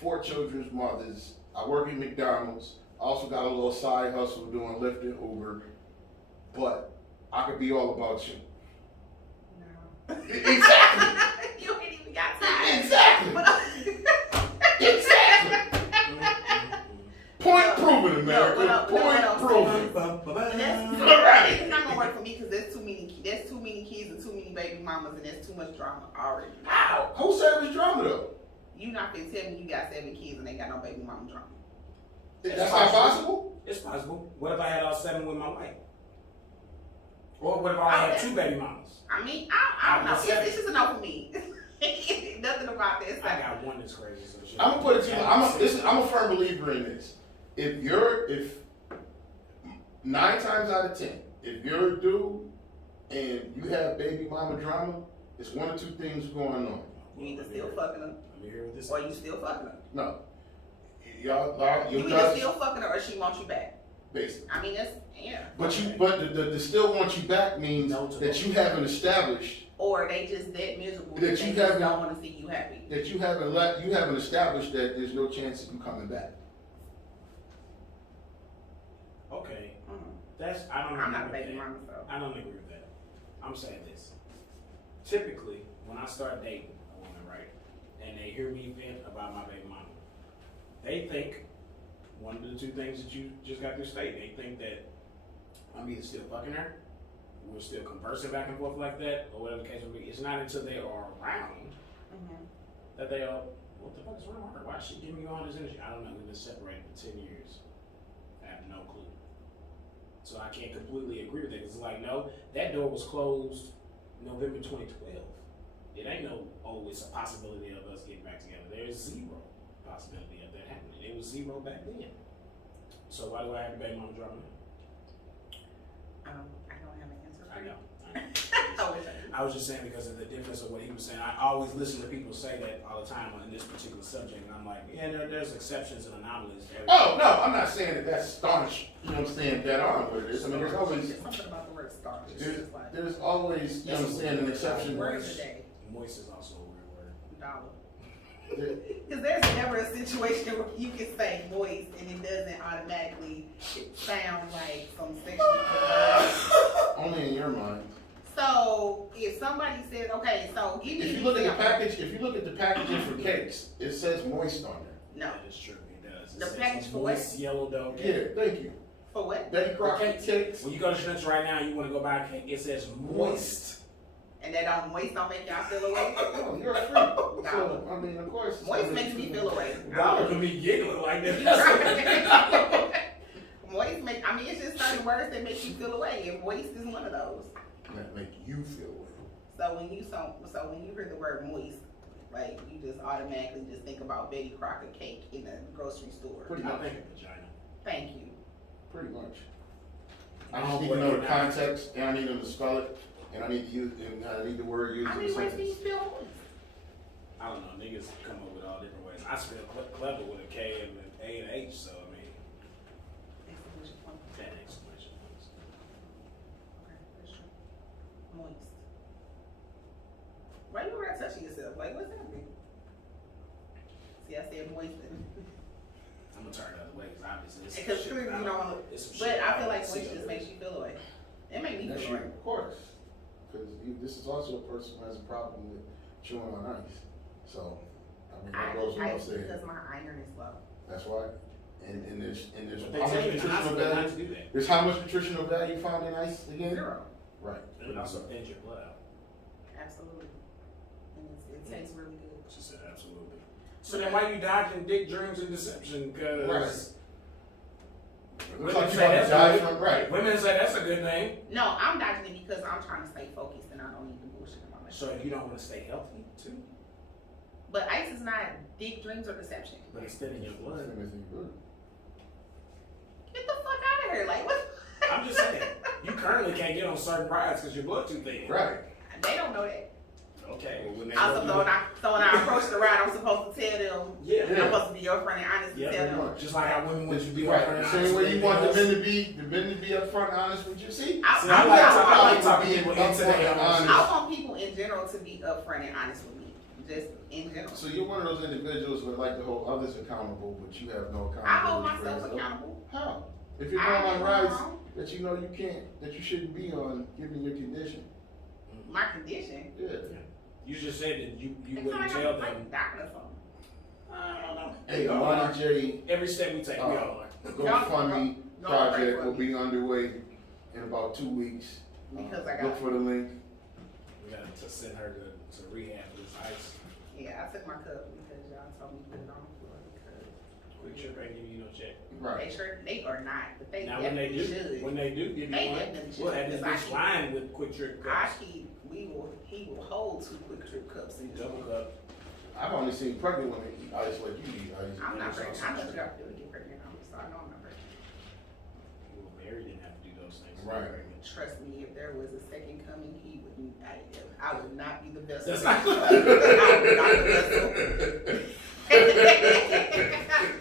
4 children's mothers. I work at McDonald's. I also got a little side hustle doing Lyft and Uber. But I could be all about you. No. Exactly. You ain't even got time. Exactly. Exactly. Point proven, America. Point proven. Right. It's not gonna work for me because there's too many kids and too many baby mamas and there's too much drama already. How? Who said it was drama though? You not gonna tell me you got 7 kids and they got no baby mama drama. That's not possible. It's possible. What if I had all 7 with my wife? Or what if I only had 2 baby mamas? I mean, I don't know. I'm upset. It's just a no for me. Nothing about this. I got one that's crazy. So shit. I'm gonna put it to you. I'm a firm believer in this. If 9 times out of 10, if you're a dude and you have baby mama drama, it's 1 or 2 things going on. You either still fucking her Let me hear what this or you still fucking her. No, You you either guys still fucking her or she wants you back. basically. I mean, that's, yeah. But the still want you back means No to that both. you haven't established Or they just that miserable That that you they just haven't- don't want to see you happy. that you haven't established that there's no chance of you coming back. Okay. Mm. I don't I'm not a agree with baby that. mama, so. I don't agree with that. I'm saying this. Typically, when I start dating a woman, right, and they hear me vent about my baby mama, they think one of the 2 things that you just got to state. They think that I'm either still fucking her, we're still conversing back and forth like that, or whatever the case may be. It's not until they are around that they are, what the fuck is wrong with her? Why is she giving you all this energy? I don't know. We've been separated for 10 years. I have no clue. So I can't completely agree with it. It's like, no, that door was closed November 2012. It ain't no, it's a possibility of us getting back together. There is 0 possibility of that happening. It was 0 back then. So why do I have to baby mama drama now? I don't have an answer for I you. know. I was just saying because of the difference of what he was saying. I always listen to people say that all the time on this particular subject, and I'm like, yeah, there's exceptions and anomalies. Oh, no, I'm not saying that that's staunch, you know what I'm saying, dead on what it is. I mean, there's always, There's something about the word staunch. It's there's, just like, there's always, you know what I'm saying, an exception. word of the day, Moist is also a weird word. dollar. There- Because there's never a situation where you can say moist and it doesn't automatically sound like some sexual. Only in your mind. So if somebody says, okay, so give me If you an look at the example. package, if you look at the packaging for cakes, it says moist on there. No, That is true. It does. It The says package for what? moist yellow dough Yeah, cake. thank you. for what? Betty Crocker cakes. When you go to Schnucks right now, you want to go buy a cake. It says moist. And that moist don't make y'all feel away. Oh, you're a freak. So, I mean, of course. Moist makes me feel away. Dollar could be giggling like that. Moist make, I mean, it's just certain words that make you feel away, and moist is one of those. That make you feel weird. So when you hear the word moist, like you just automatically just think about Betty Crocker cake in a grocery store. Pretty I much. think of vagina. Thank you. Pretty much. I just need to know the context, and I need them to spell it, and I need to use, and I need the word used How in many the ways do you sentence. spell moist? I don't know. Niggas come up with all different ways. I spell Klevah with a K and an A and H, so I mean, Exclamation point. that exclamation points. Okay, that's true. Moist. Why you over there touching yourself? Like, what's happening? See, I said moist. I'm gonna turn the other way because obviously it's some Because shit clearly you about- don't. it's some But shit I feel about like the moist just cigarette. makes you feel away. It make me That's feel true, away. of course. Because this is also a person who has a problem with chewing on ice. So, I mean, that goes without saying. Because my iron is low. That's why. And there's But they how tell much you in the nutritional hospital not value? to do that. There's how much nutritional value found in ice again? 0. Right. And it also thins your blood out. Absolutely. And it tastes really good. She said absolutely. So then why you dodging dick, dreams, and deception? Because It looks like you about to die from, right. women say that's a good thing. No, I'm dodging it because I'm trying to stay focused and I don't need the bullshit in my life. So you don't want to stay healthy too, But ice is not dick, dreams, or deception. but it's thinning your blood. Get the fuck out of here. Like, what? I'm just saying, you currently can't get on certain rides because your blood too thin. Right. They don't know that. Okay. Well, when they Also, go so when I approach the ride, I'm supposed to tell them, yeah. I'm supposed to be your friend and honest Yeah, and tell pretty them. much. Just like how women want you to be Right. The same way you want the men. men to be upfront and honest with you. See? See, I like talking being people into upfront their and own honest. I want people in general to be upfront and honest with me. Just in general. So you're one of those individuals that like to hold others accountable, but you have no accountability. I hold for myself yourself. accountable. How? If you're I going on am rides wrong. that you know you can't, that you shouldn't be on, given your condition. My condition. Yeah. You just said that you It's wouldn't like tell I'm them. like dying or something. I don't know. Hey, We all Moni are. J Every step we take, we all are. GoFundMe Don't project pray will for be underway in about 2 weeks. Because I Look got, for the link. We got to send her to rehab for this ice. yeah, I took my cup because y'all told me to put it on the floor because Quick Trip ain't giving you no check. Right. they sure, they are not, but they Now when they definitely do, should. when they do give you They one, definitely should, we'll have this because bitch lined with Quick Trip I cups. keep, he will hold 2 Quick Trip cups in his Double hand. cup. I've only seen pregnant women eat ice like you eat ice. I'm not It's pregnant. also I know true. you have to do to get pregnant, so I know I'm not pregnant. Well, Mary didn't have to do those things. Right. Trust me, if there was a second coming, he would. I would not be the vessel. That's not. I would not be the vessel.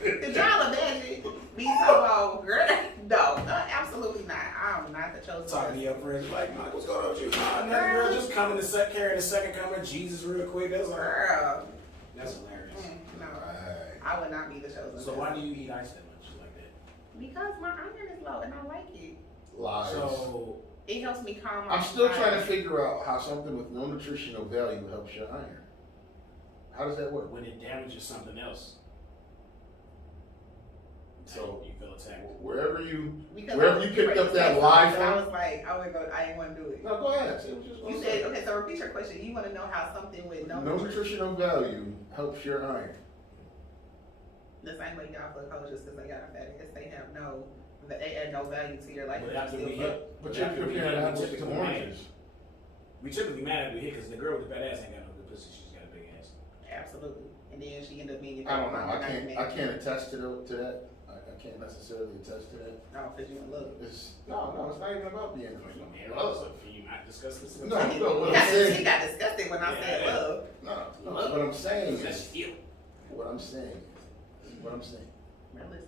Did y'all imagine me talking about girl? No, absolutely not. I'm not the chosen Talking to one. your friends like, Mike, what's going on with you? Nothing, girl. Just coming to carry the second coming of Jesus real quick. That's all. Girl, That's hilarious. no, Right. I would not be the chosen. So one. why do you eat ice that much like that? Because my iron is low and I like it. Lies. So It helps me calm my. I'm still trying to mind. figure out how something with no nutritional value helps your iron. How does that work? when it damages something else, So you feel attacked. wherever you Because wherever I you was picked ready up to that say lie something, but I from. was like, I didn't want to do it. No, go ahead. Say what you're You supposed to said, say. okay, so repeat your question. You want to know how something with no, No nutritional value helps your iron. the same way y'all fuck hoes just because they got a fat ass, they add no value to your life. But after we Still fuck. hit, But but you're after we comparing hit, apples to oranges. we typically mad after we hit because the girl with the fat ass ain't got no good pussy. She's got a big ass. Absolutely. And then she ended up being. I don't know. I can't attest to that. I can't necessarily attest to that. No, because you in love. It's it's not even about being in love. So can you not discuss this? No, what He I'm saying. got disgusted when I said Yeah. love. No, what I'm saying That's is, you. what I'm saying Now listen.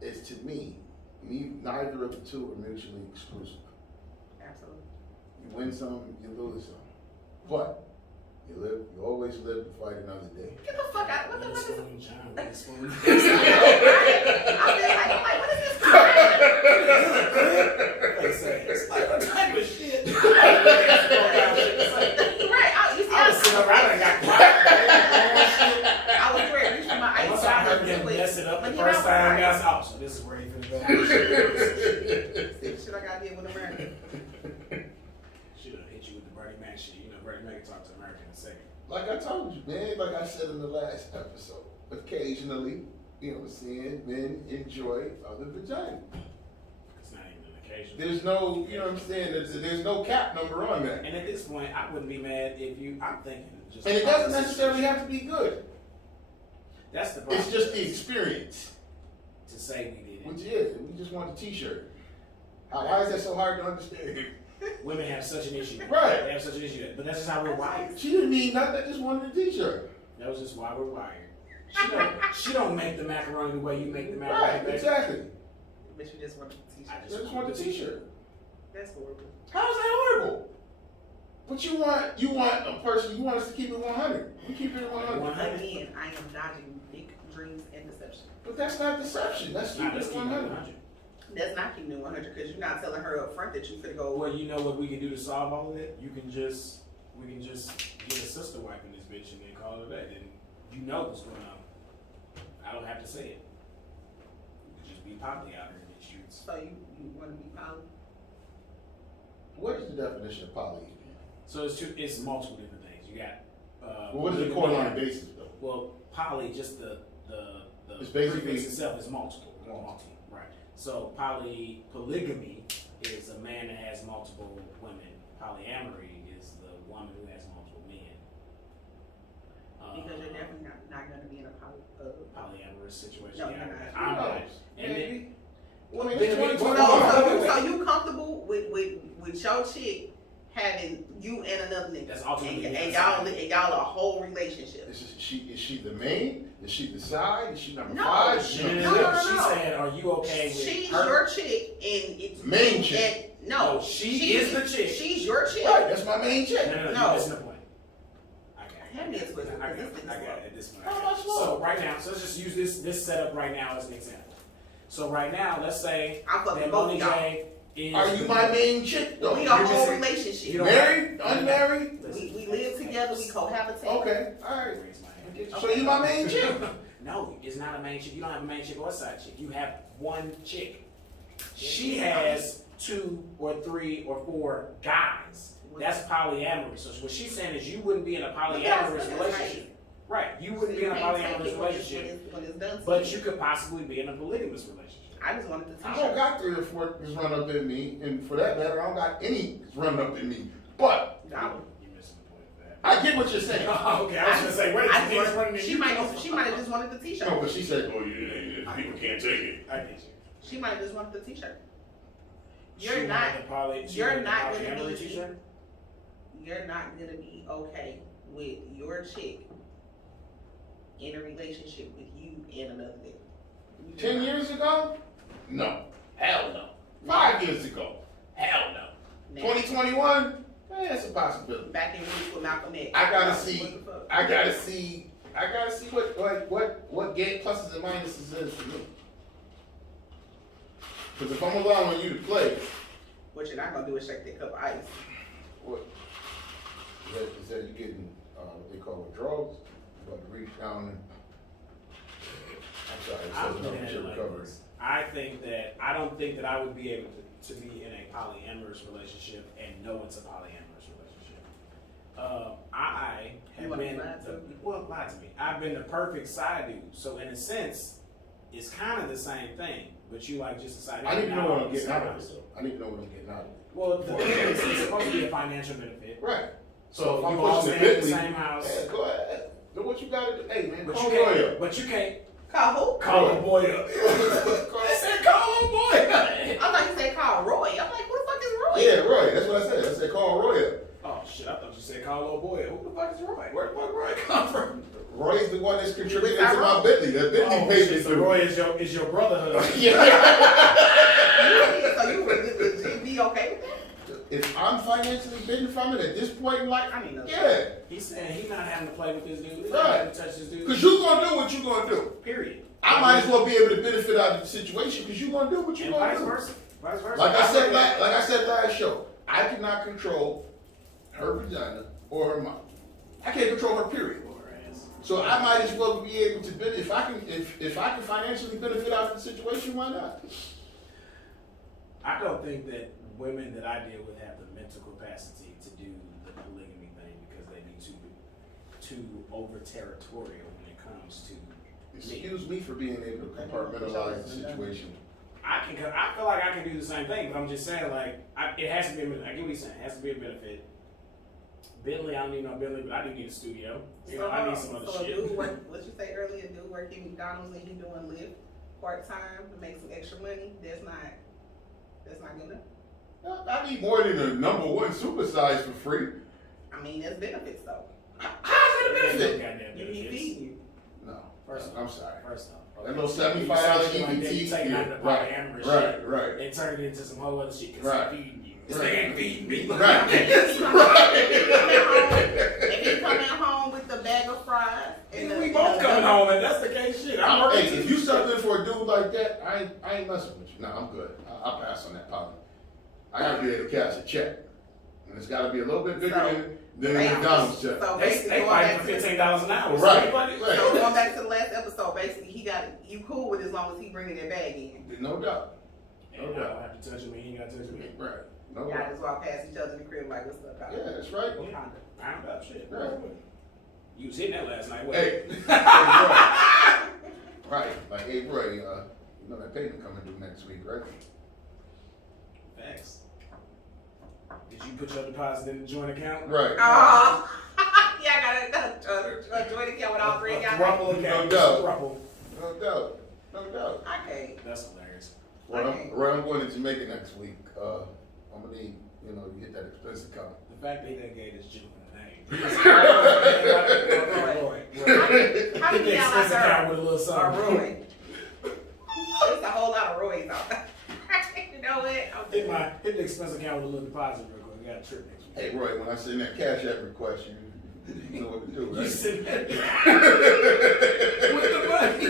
is to me, neither of the two are mutually exclusive. Absolutely. You win some, you lose some. But you always live to fight another day. Get the fuck out. What the fuck is Spoon, John, with a spoon. I feel like, what is this crime? It's like, what type of shit? Right. You see, I was sitting up, I done got quiet. I was ready to reach for my ice. Once I heard him mess it up the first time, I was out. So this is where he finna go. See the shit I got here with America. Should have hit you with the Bernie Mac shit. You know, Bernie Mac can talk to America in a second. Like I told you, man, like I said in the last episode, occasionally, you know what I'm saying, men enjoy other vagina. It's not even an occasion. There's no, you know what I'm saying, there's no cap number on that. And at this point, I wouldn't be mad if you. I'm thinking just. And it doesn't necessarily have to be good. That's the problem. It's just the experience. To say we did it. Which is, we just want a t-shirt. Why is that so hard to understand? Women have such an issue. Right. They have such an issue. But that's just how we're wired. She didn't mean nothing, I just wanted a t-shirt. That was just why we're wired. She don't make the macaroni the way you make the macaroni. Right, baby. exactly. But you just want a t-shirt. I just want the t-shirt. That's horrible. How's that horrible? But you want a person, you want us to keep it 100. We keep it at 100. 100. Again, I am dodging big dreams and deception. But that's not deception, that's keeping Let's it keep it 100. 100. That's not keeping it 100 because you're not telling her up front that you finna go. Well, you know what we can do to solve all of that? We can just get a sister wipe in this bitch and then call it a day. Then you know what's going on. I don't have to say it. You can just be poly out here in these streets. So you want to be poly? What is the definition of poly? So it's multiple different things. You got. Well, what is the correlating basis though? Well, poly, just the It's basically- prefix itself is multiple. Right. So polygamy is a man that has multiple women. Polyamory is the woman who has multiple men. Because you're definitely not going to be in a Polyamorous situation. No, yeah, you're not. I'm not. And Maybe. then, Well, I mean, Then it's we- 2021. So you comfortable with your chick having you and another nigga? That's ultimately and yes. y'all a whole relationship. Is she the main? Is she the side? Is she number No. 5? Is she No, number no, no, 6? She no. said, "Are you okay with She's her?" your chick, and it's Main chick. And, no, she is the chick. She's your chick. Right, that's my main chick. No, No. you're missing the point. Hand me a twisted, I got because it. this I thing's got slow. it at this point. How am I slow? So right now, so let's just use this setup right now as an example. So right now, let's say I'm fucking that both Moni of y'all. J is. Are you my main chick though? We a You're whole missing- relationship. you don't- Married? Unmarried? We live together. We cohabitate. Okay, alright. Raise my hand. So you my main chick? No, it's not a main chick. You don't have a main chick or a side chick. You have one chick. She has 2 or 3 or 4 guys. That's polyamory. So what she's saying is you wouldn't be in a polyamorous relationship. Right, you wouldn't be in a polyamorous relationship, when it's done. but you could possibly be in a polygamous relationship. I just wanted to I teach don't her. got 3 or 4 that's run up in me, and for that matter, I don't got any that's run up in me. But You're missing the point of that. I get what you're saying. Okay, I was gonna say, wait, I she's just running wanted, in she you. might have just wanted the t-shirt. No, but she said, "Oh yeah, people can't take it." I get you. She might have just wanted the t-shirt. She You're wanted not. the poly- she You're wanted the not gonna polyamory be. t-shirt? You're not gonna be okay with your chick in a relationship with you and another nigga. 10 years ago? No. Hell no. 5 years ago? Hell no. Now, 2021? It's a possibility. back in weeks with Malcolm X. I gotta What see. the fuck? I gotta see what game pluses and minuses is for me. Because if I'm allowing you to play, What you're not gonna do is shake that cup of ice. what is that you getting what they call withdrawals? You got to reach down and I'm sorry, it I'm says looking no, at your it like recovery. this. I don't think that I would be able to be in a polyamorous relationship and know it's a polyamorous relationship. I You have wanna been lie to me? lie to me. I've been the perfect side dude. So in a sense, it's kind of the same thing. But you like just decided. I need to know what I'm getting out of it. it though. I need to know what I'm getting out of it. Well, the thing is, it's supposed to be a financial benefit. Right. So if I'm you all pushing stay in the Bentley, same house. yeah, go ahead. Do what you gotta do. Hey man, But call you lawyer. can't. But you can't. Call who? Call a boy up. I said call a boy up. I thought you said call Roy. I'm like, who the fuck is Roy? Yeah, Roy. That's what I said. I said call Roy up. Oh shit, I thought you said call little boy. Who the fuck is Roy? Where the fuck Roy come from? Roy's the one that's contributing to my Bentley. That Bentley Oh paid shit, me so through. Roy is your brother husband. Yeah. So you would legit be okay with that? If I'm financially bidding from it at this point in life, I mean, yeah. He's saying he's not having to play with this dude. He's Right. not having to touch this dude. Because you're going to do what you're going to do. Period. I might as well be able to benefit out of the situation because you're going to do what you're And going vice to do. versa. Vice versa. Like I said last show, I cannot control her vagina or her mouth. I can't control her period. So I might as well be able to benefit if I can financially benefit out of the situation. Why not? I don't think that women that I deal with have the mental capacity to do the polygamy thing because they be too over territorial when it comes to. Excuse me for being able to compartmentalize the situation. I feel like I can do the same thing, but I'm just saying it has to be. I get what he's saying. It has to be a benefit. Bentley, I don't need no Bentley, but I do need a studio. I need some other shit. Dude what you say earlier, dude work in McDonald's and he doing Lyft part-time to make some extra money, that's not good enough. I need more than a number one supersize for free. I mean, there's benefits though. How's it a benefit? Goddamn You need benefits. feeding you. No, First I'm sorry. First off, That little $75 EBT. taking out the polyamorous shit. Right. And turn it into some whole other shit because Right. I'm feeding you. This Right. thing ain't feeding me. Right. If he coming home with the bag of fries, and We both coming home, and that's the case. Shit, I'm working. Hey, if you something for a dude like that, I ain't messing with you. No, I'm good. I'll pass on that poly. I gotta be able to cash a check, and it's gotta be a little bit bigger than a McDonald's check. So They basically, going fight back for to $15 an hour. Right. so going back to the last episode, basically you cool with as long as he bringing that bag in. No doubt. And I don't have to touch him, and he ain't got to touch me. Right. No Y'all doubt. just walk past each other in the crib like, what's up, dog? Yeah, that's right. Pound up shit. Right. You was hitting that last night. What? Hey. Right. Like, hey, Roy, you know that payment coming due next week, right? Facts. Did you put your deposit in the joint account? Right. Oh, yeah, I got a joint account with all three of y'all. Thruple account. No doubt. Thruple. No doubt. No doubt. I can't. That's hilarious. Well, I'm going to Jamaica next week. I'm gonna need, you get that expense account. The fact that he done gave this gentleman a name. How Hit do the you expense out account with a little or something. Roy? There's a whole lot of Roys out there. You know what? Hit the expense account with a little deposit real quick. I got a trip next week. Hey, Roy, when I send that cash app request, you know what to do, You right? sitting there with the money.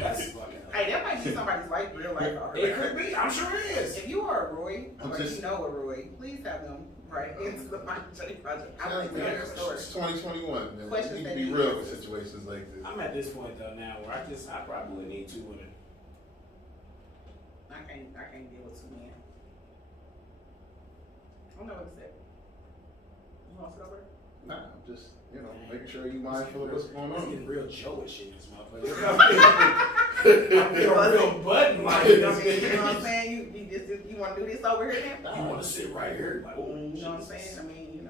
That's fucking. Hey, that might be somebody's life, real life. It could be. I'm sure it is. If you are a Roy, I'm or just- you know a Roy, please have them right into the Moni J project. I want to hear their story. It's 2021, man. Questions We need that to be need real answers. with situations like this. I'm at this point though now where I probably need 2 women. I can't deal with 2 men. I don't know what to say. You want to sit over there? Nah, I'm just, making sure you're mindful of what's going It's on. getting real Joe-ish in this motherfucker. I'm feeling real Budden like You know this. what I'm saying? You want to do this over here now? You want to sit right here? Like, oh, You know what I'm Jesus. saying? I mean,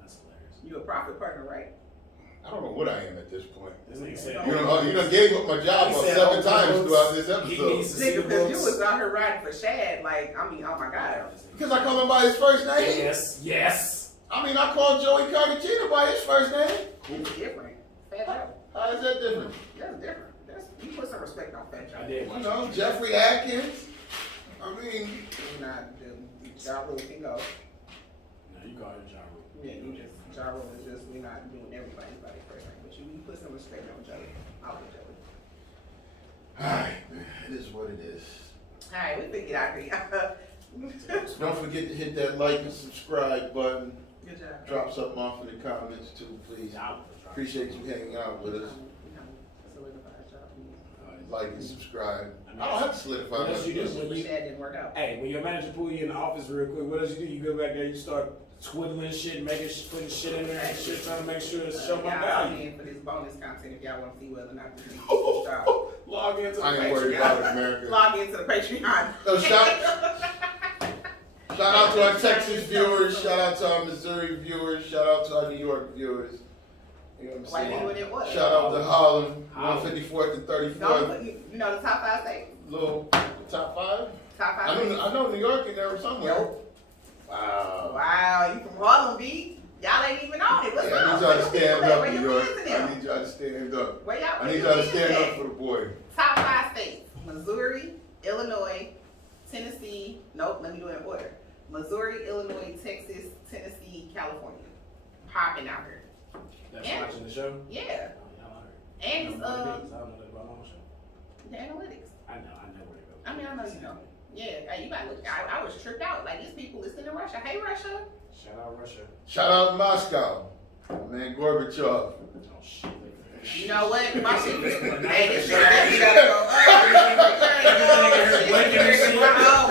That's hilarious. you a profit partner, right? I don't know what I am at this point. This nigga said, You done gave up my job He about said 7 open times books. throughout this He episode. needs to see the Nigga, because you books. was out here riding for Shad, oh my God. Because I call him by his first name. Yes. I mean, I called Joey Cartagena by his first name. It's different. Fat Joe. How is that different? That's different. You put some respect on Fat Joe. I did. Jeffrey Atkins. I mean, You're not the Ja Rule can go. No, you call him Ja Rule. Yeah, you just Ja Rule is just we're not doing everybody's first name, but you put some respect on Joey. I'll put Joey. alright, man. It is what it is. Alright, we figured out here. Don't forget to hit that like and subscribe button. Good job. Drop something off in the comments too, please. Appreciate you hanging out with us. Like and subscribe. I don't have to solidify What else you do that. when you? Shad didn't work out. Hey, when your manager pull you in the office real quick, what else you do? You go back there, you start twiddling shit, putting shit in there and shit, trying to make sure it's show my Y'all value. in for this bonus content if y'all want to see whether or not this is a job. Log into the I ain't worried about it, America. Log into the Patreon. So shout out to our Texas viewers, shout out to our Missouri viewers, shout out to our New York viewers. You know what Why I'm you saying? doing it what? Shout out to Harlem, Harlem. 154th and 34th. No, you know the top 5 states? Little top 5. Top 5 I states? know New York in there somewhere. Nope. Wow. Wow, you from Harlem, B? Y'all ain't even on it. What's Yeah, up? I need y'all to stand up, Where New your York. kids in I them? need y'all to stand up. Where y'all? I where need your y'all to kids stand at? up for the boy. Top 5 states: Missouri, Illinois, Tennessee. Nope, let me do it in order. Missouri, Illinois, Texas, Tennessee, California. Popping out here. That's Yeah. watching the show? Yeah. Oh, y'all heard. And it's I don't know that about my own show. the analytics. I know where to go. I mean, I know you know. Yeah, hey, you gotta look. I was tripped out. Like, these people listening to Russia. Hey, Russia. Shout out Russia. Shout out Moscow. Man, Gorbachev. Oh shit. You know what? My shit. Hey, this shit. Oh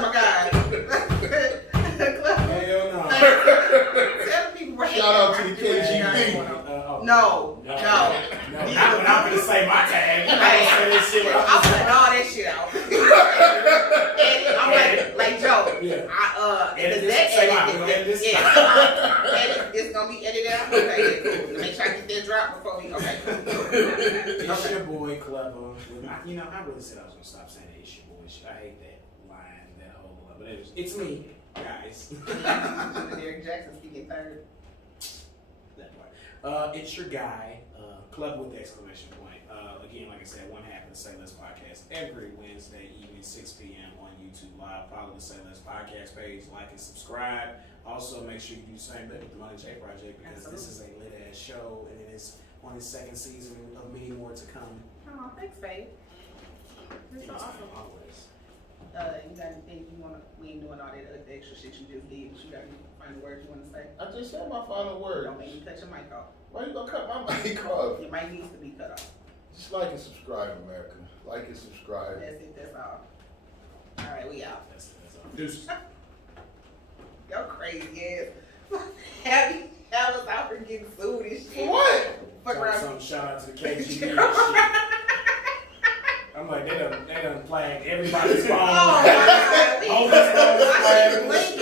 my God. Hell no. Tell people. Shout out to the KGB. No. Not when I'm gonna say my tag. You know, say this shit when I'm I'm gonna putting all that shit out. And I'm like Joe. Yeah. Edit this, say mine. We're gonna edit this. Edit. This gonna be edited out. Okay, yeah, cool. Make sure I get that drop before we. Okay, cool. It's your boy Klevah. You know, I really said I was gonna stop saying that. It's your boy. I hate that line, that whole line. But it's me, guys. Derek Jackson speaking third. That part. It's your guy, Klevah with the exclamation point. Again, like I said, one half of the Say Less podcast every Wednesday evening, 6 p.m. on YouTube Live. Follow the Say Less podcast page, like and subscribe. Also, make sure you do the same thing with the Moni J project because this is a lit ass show and it is on its second season of many more to come. Oh, thanks, babe. This is awesome. Always. You got anything you wanna? We ain't doing all that other extra shit you just did. But you got any final words you wanna say? I just said my final word. Don't make me cut your mic off. Why you gonna cut my mic off? Your mic needs to be cut off. Just like and subscribe, America. Like and subscribe. That's it. That's all. All right, we out. That's all. Deuces. Y'all crazy ass. Have us out here getting sued and shit. For what? Fuck around. Some shout out to the KGB and shit. I'm like, they done flagged everybody's phone. Oh my God. All this phone I flagged. should blink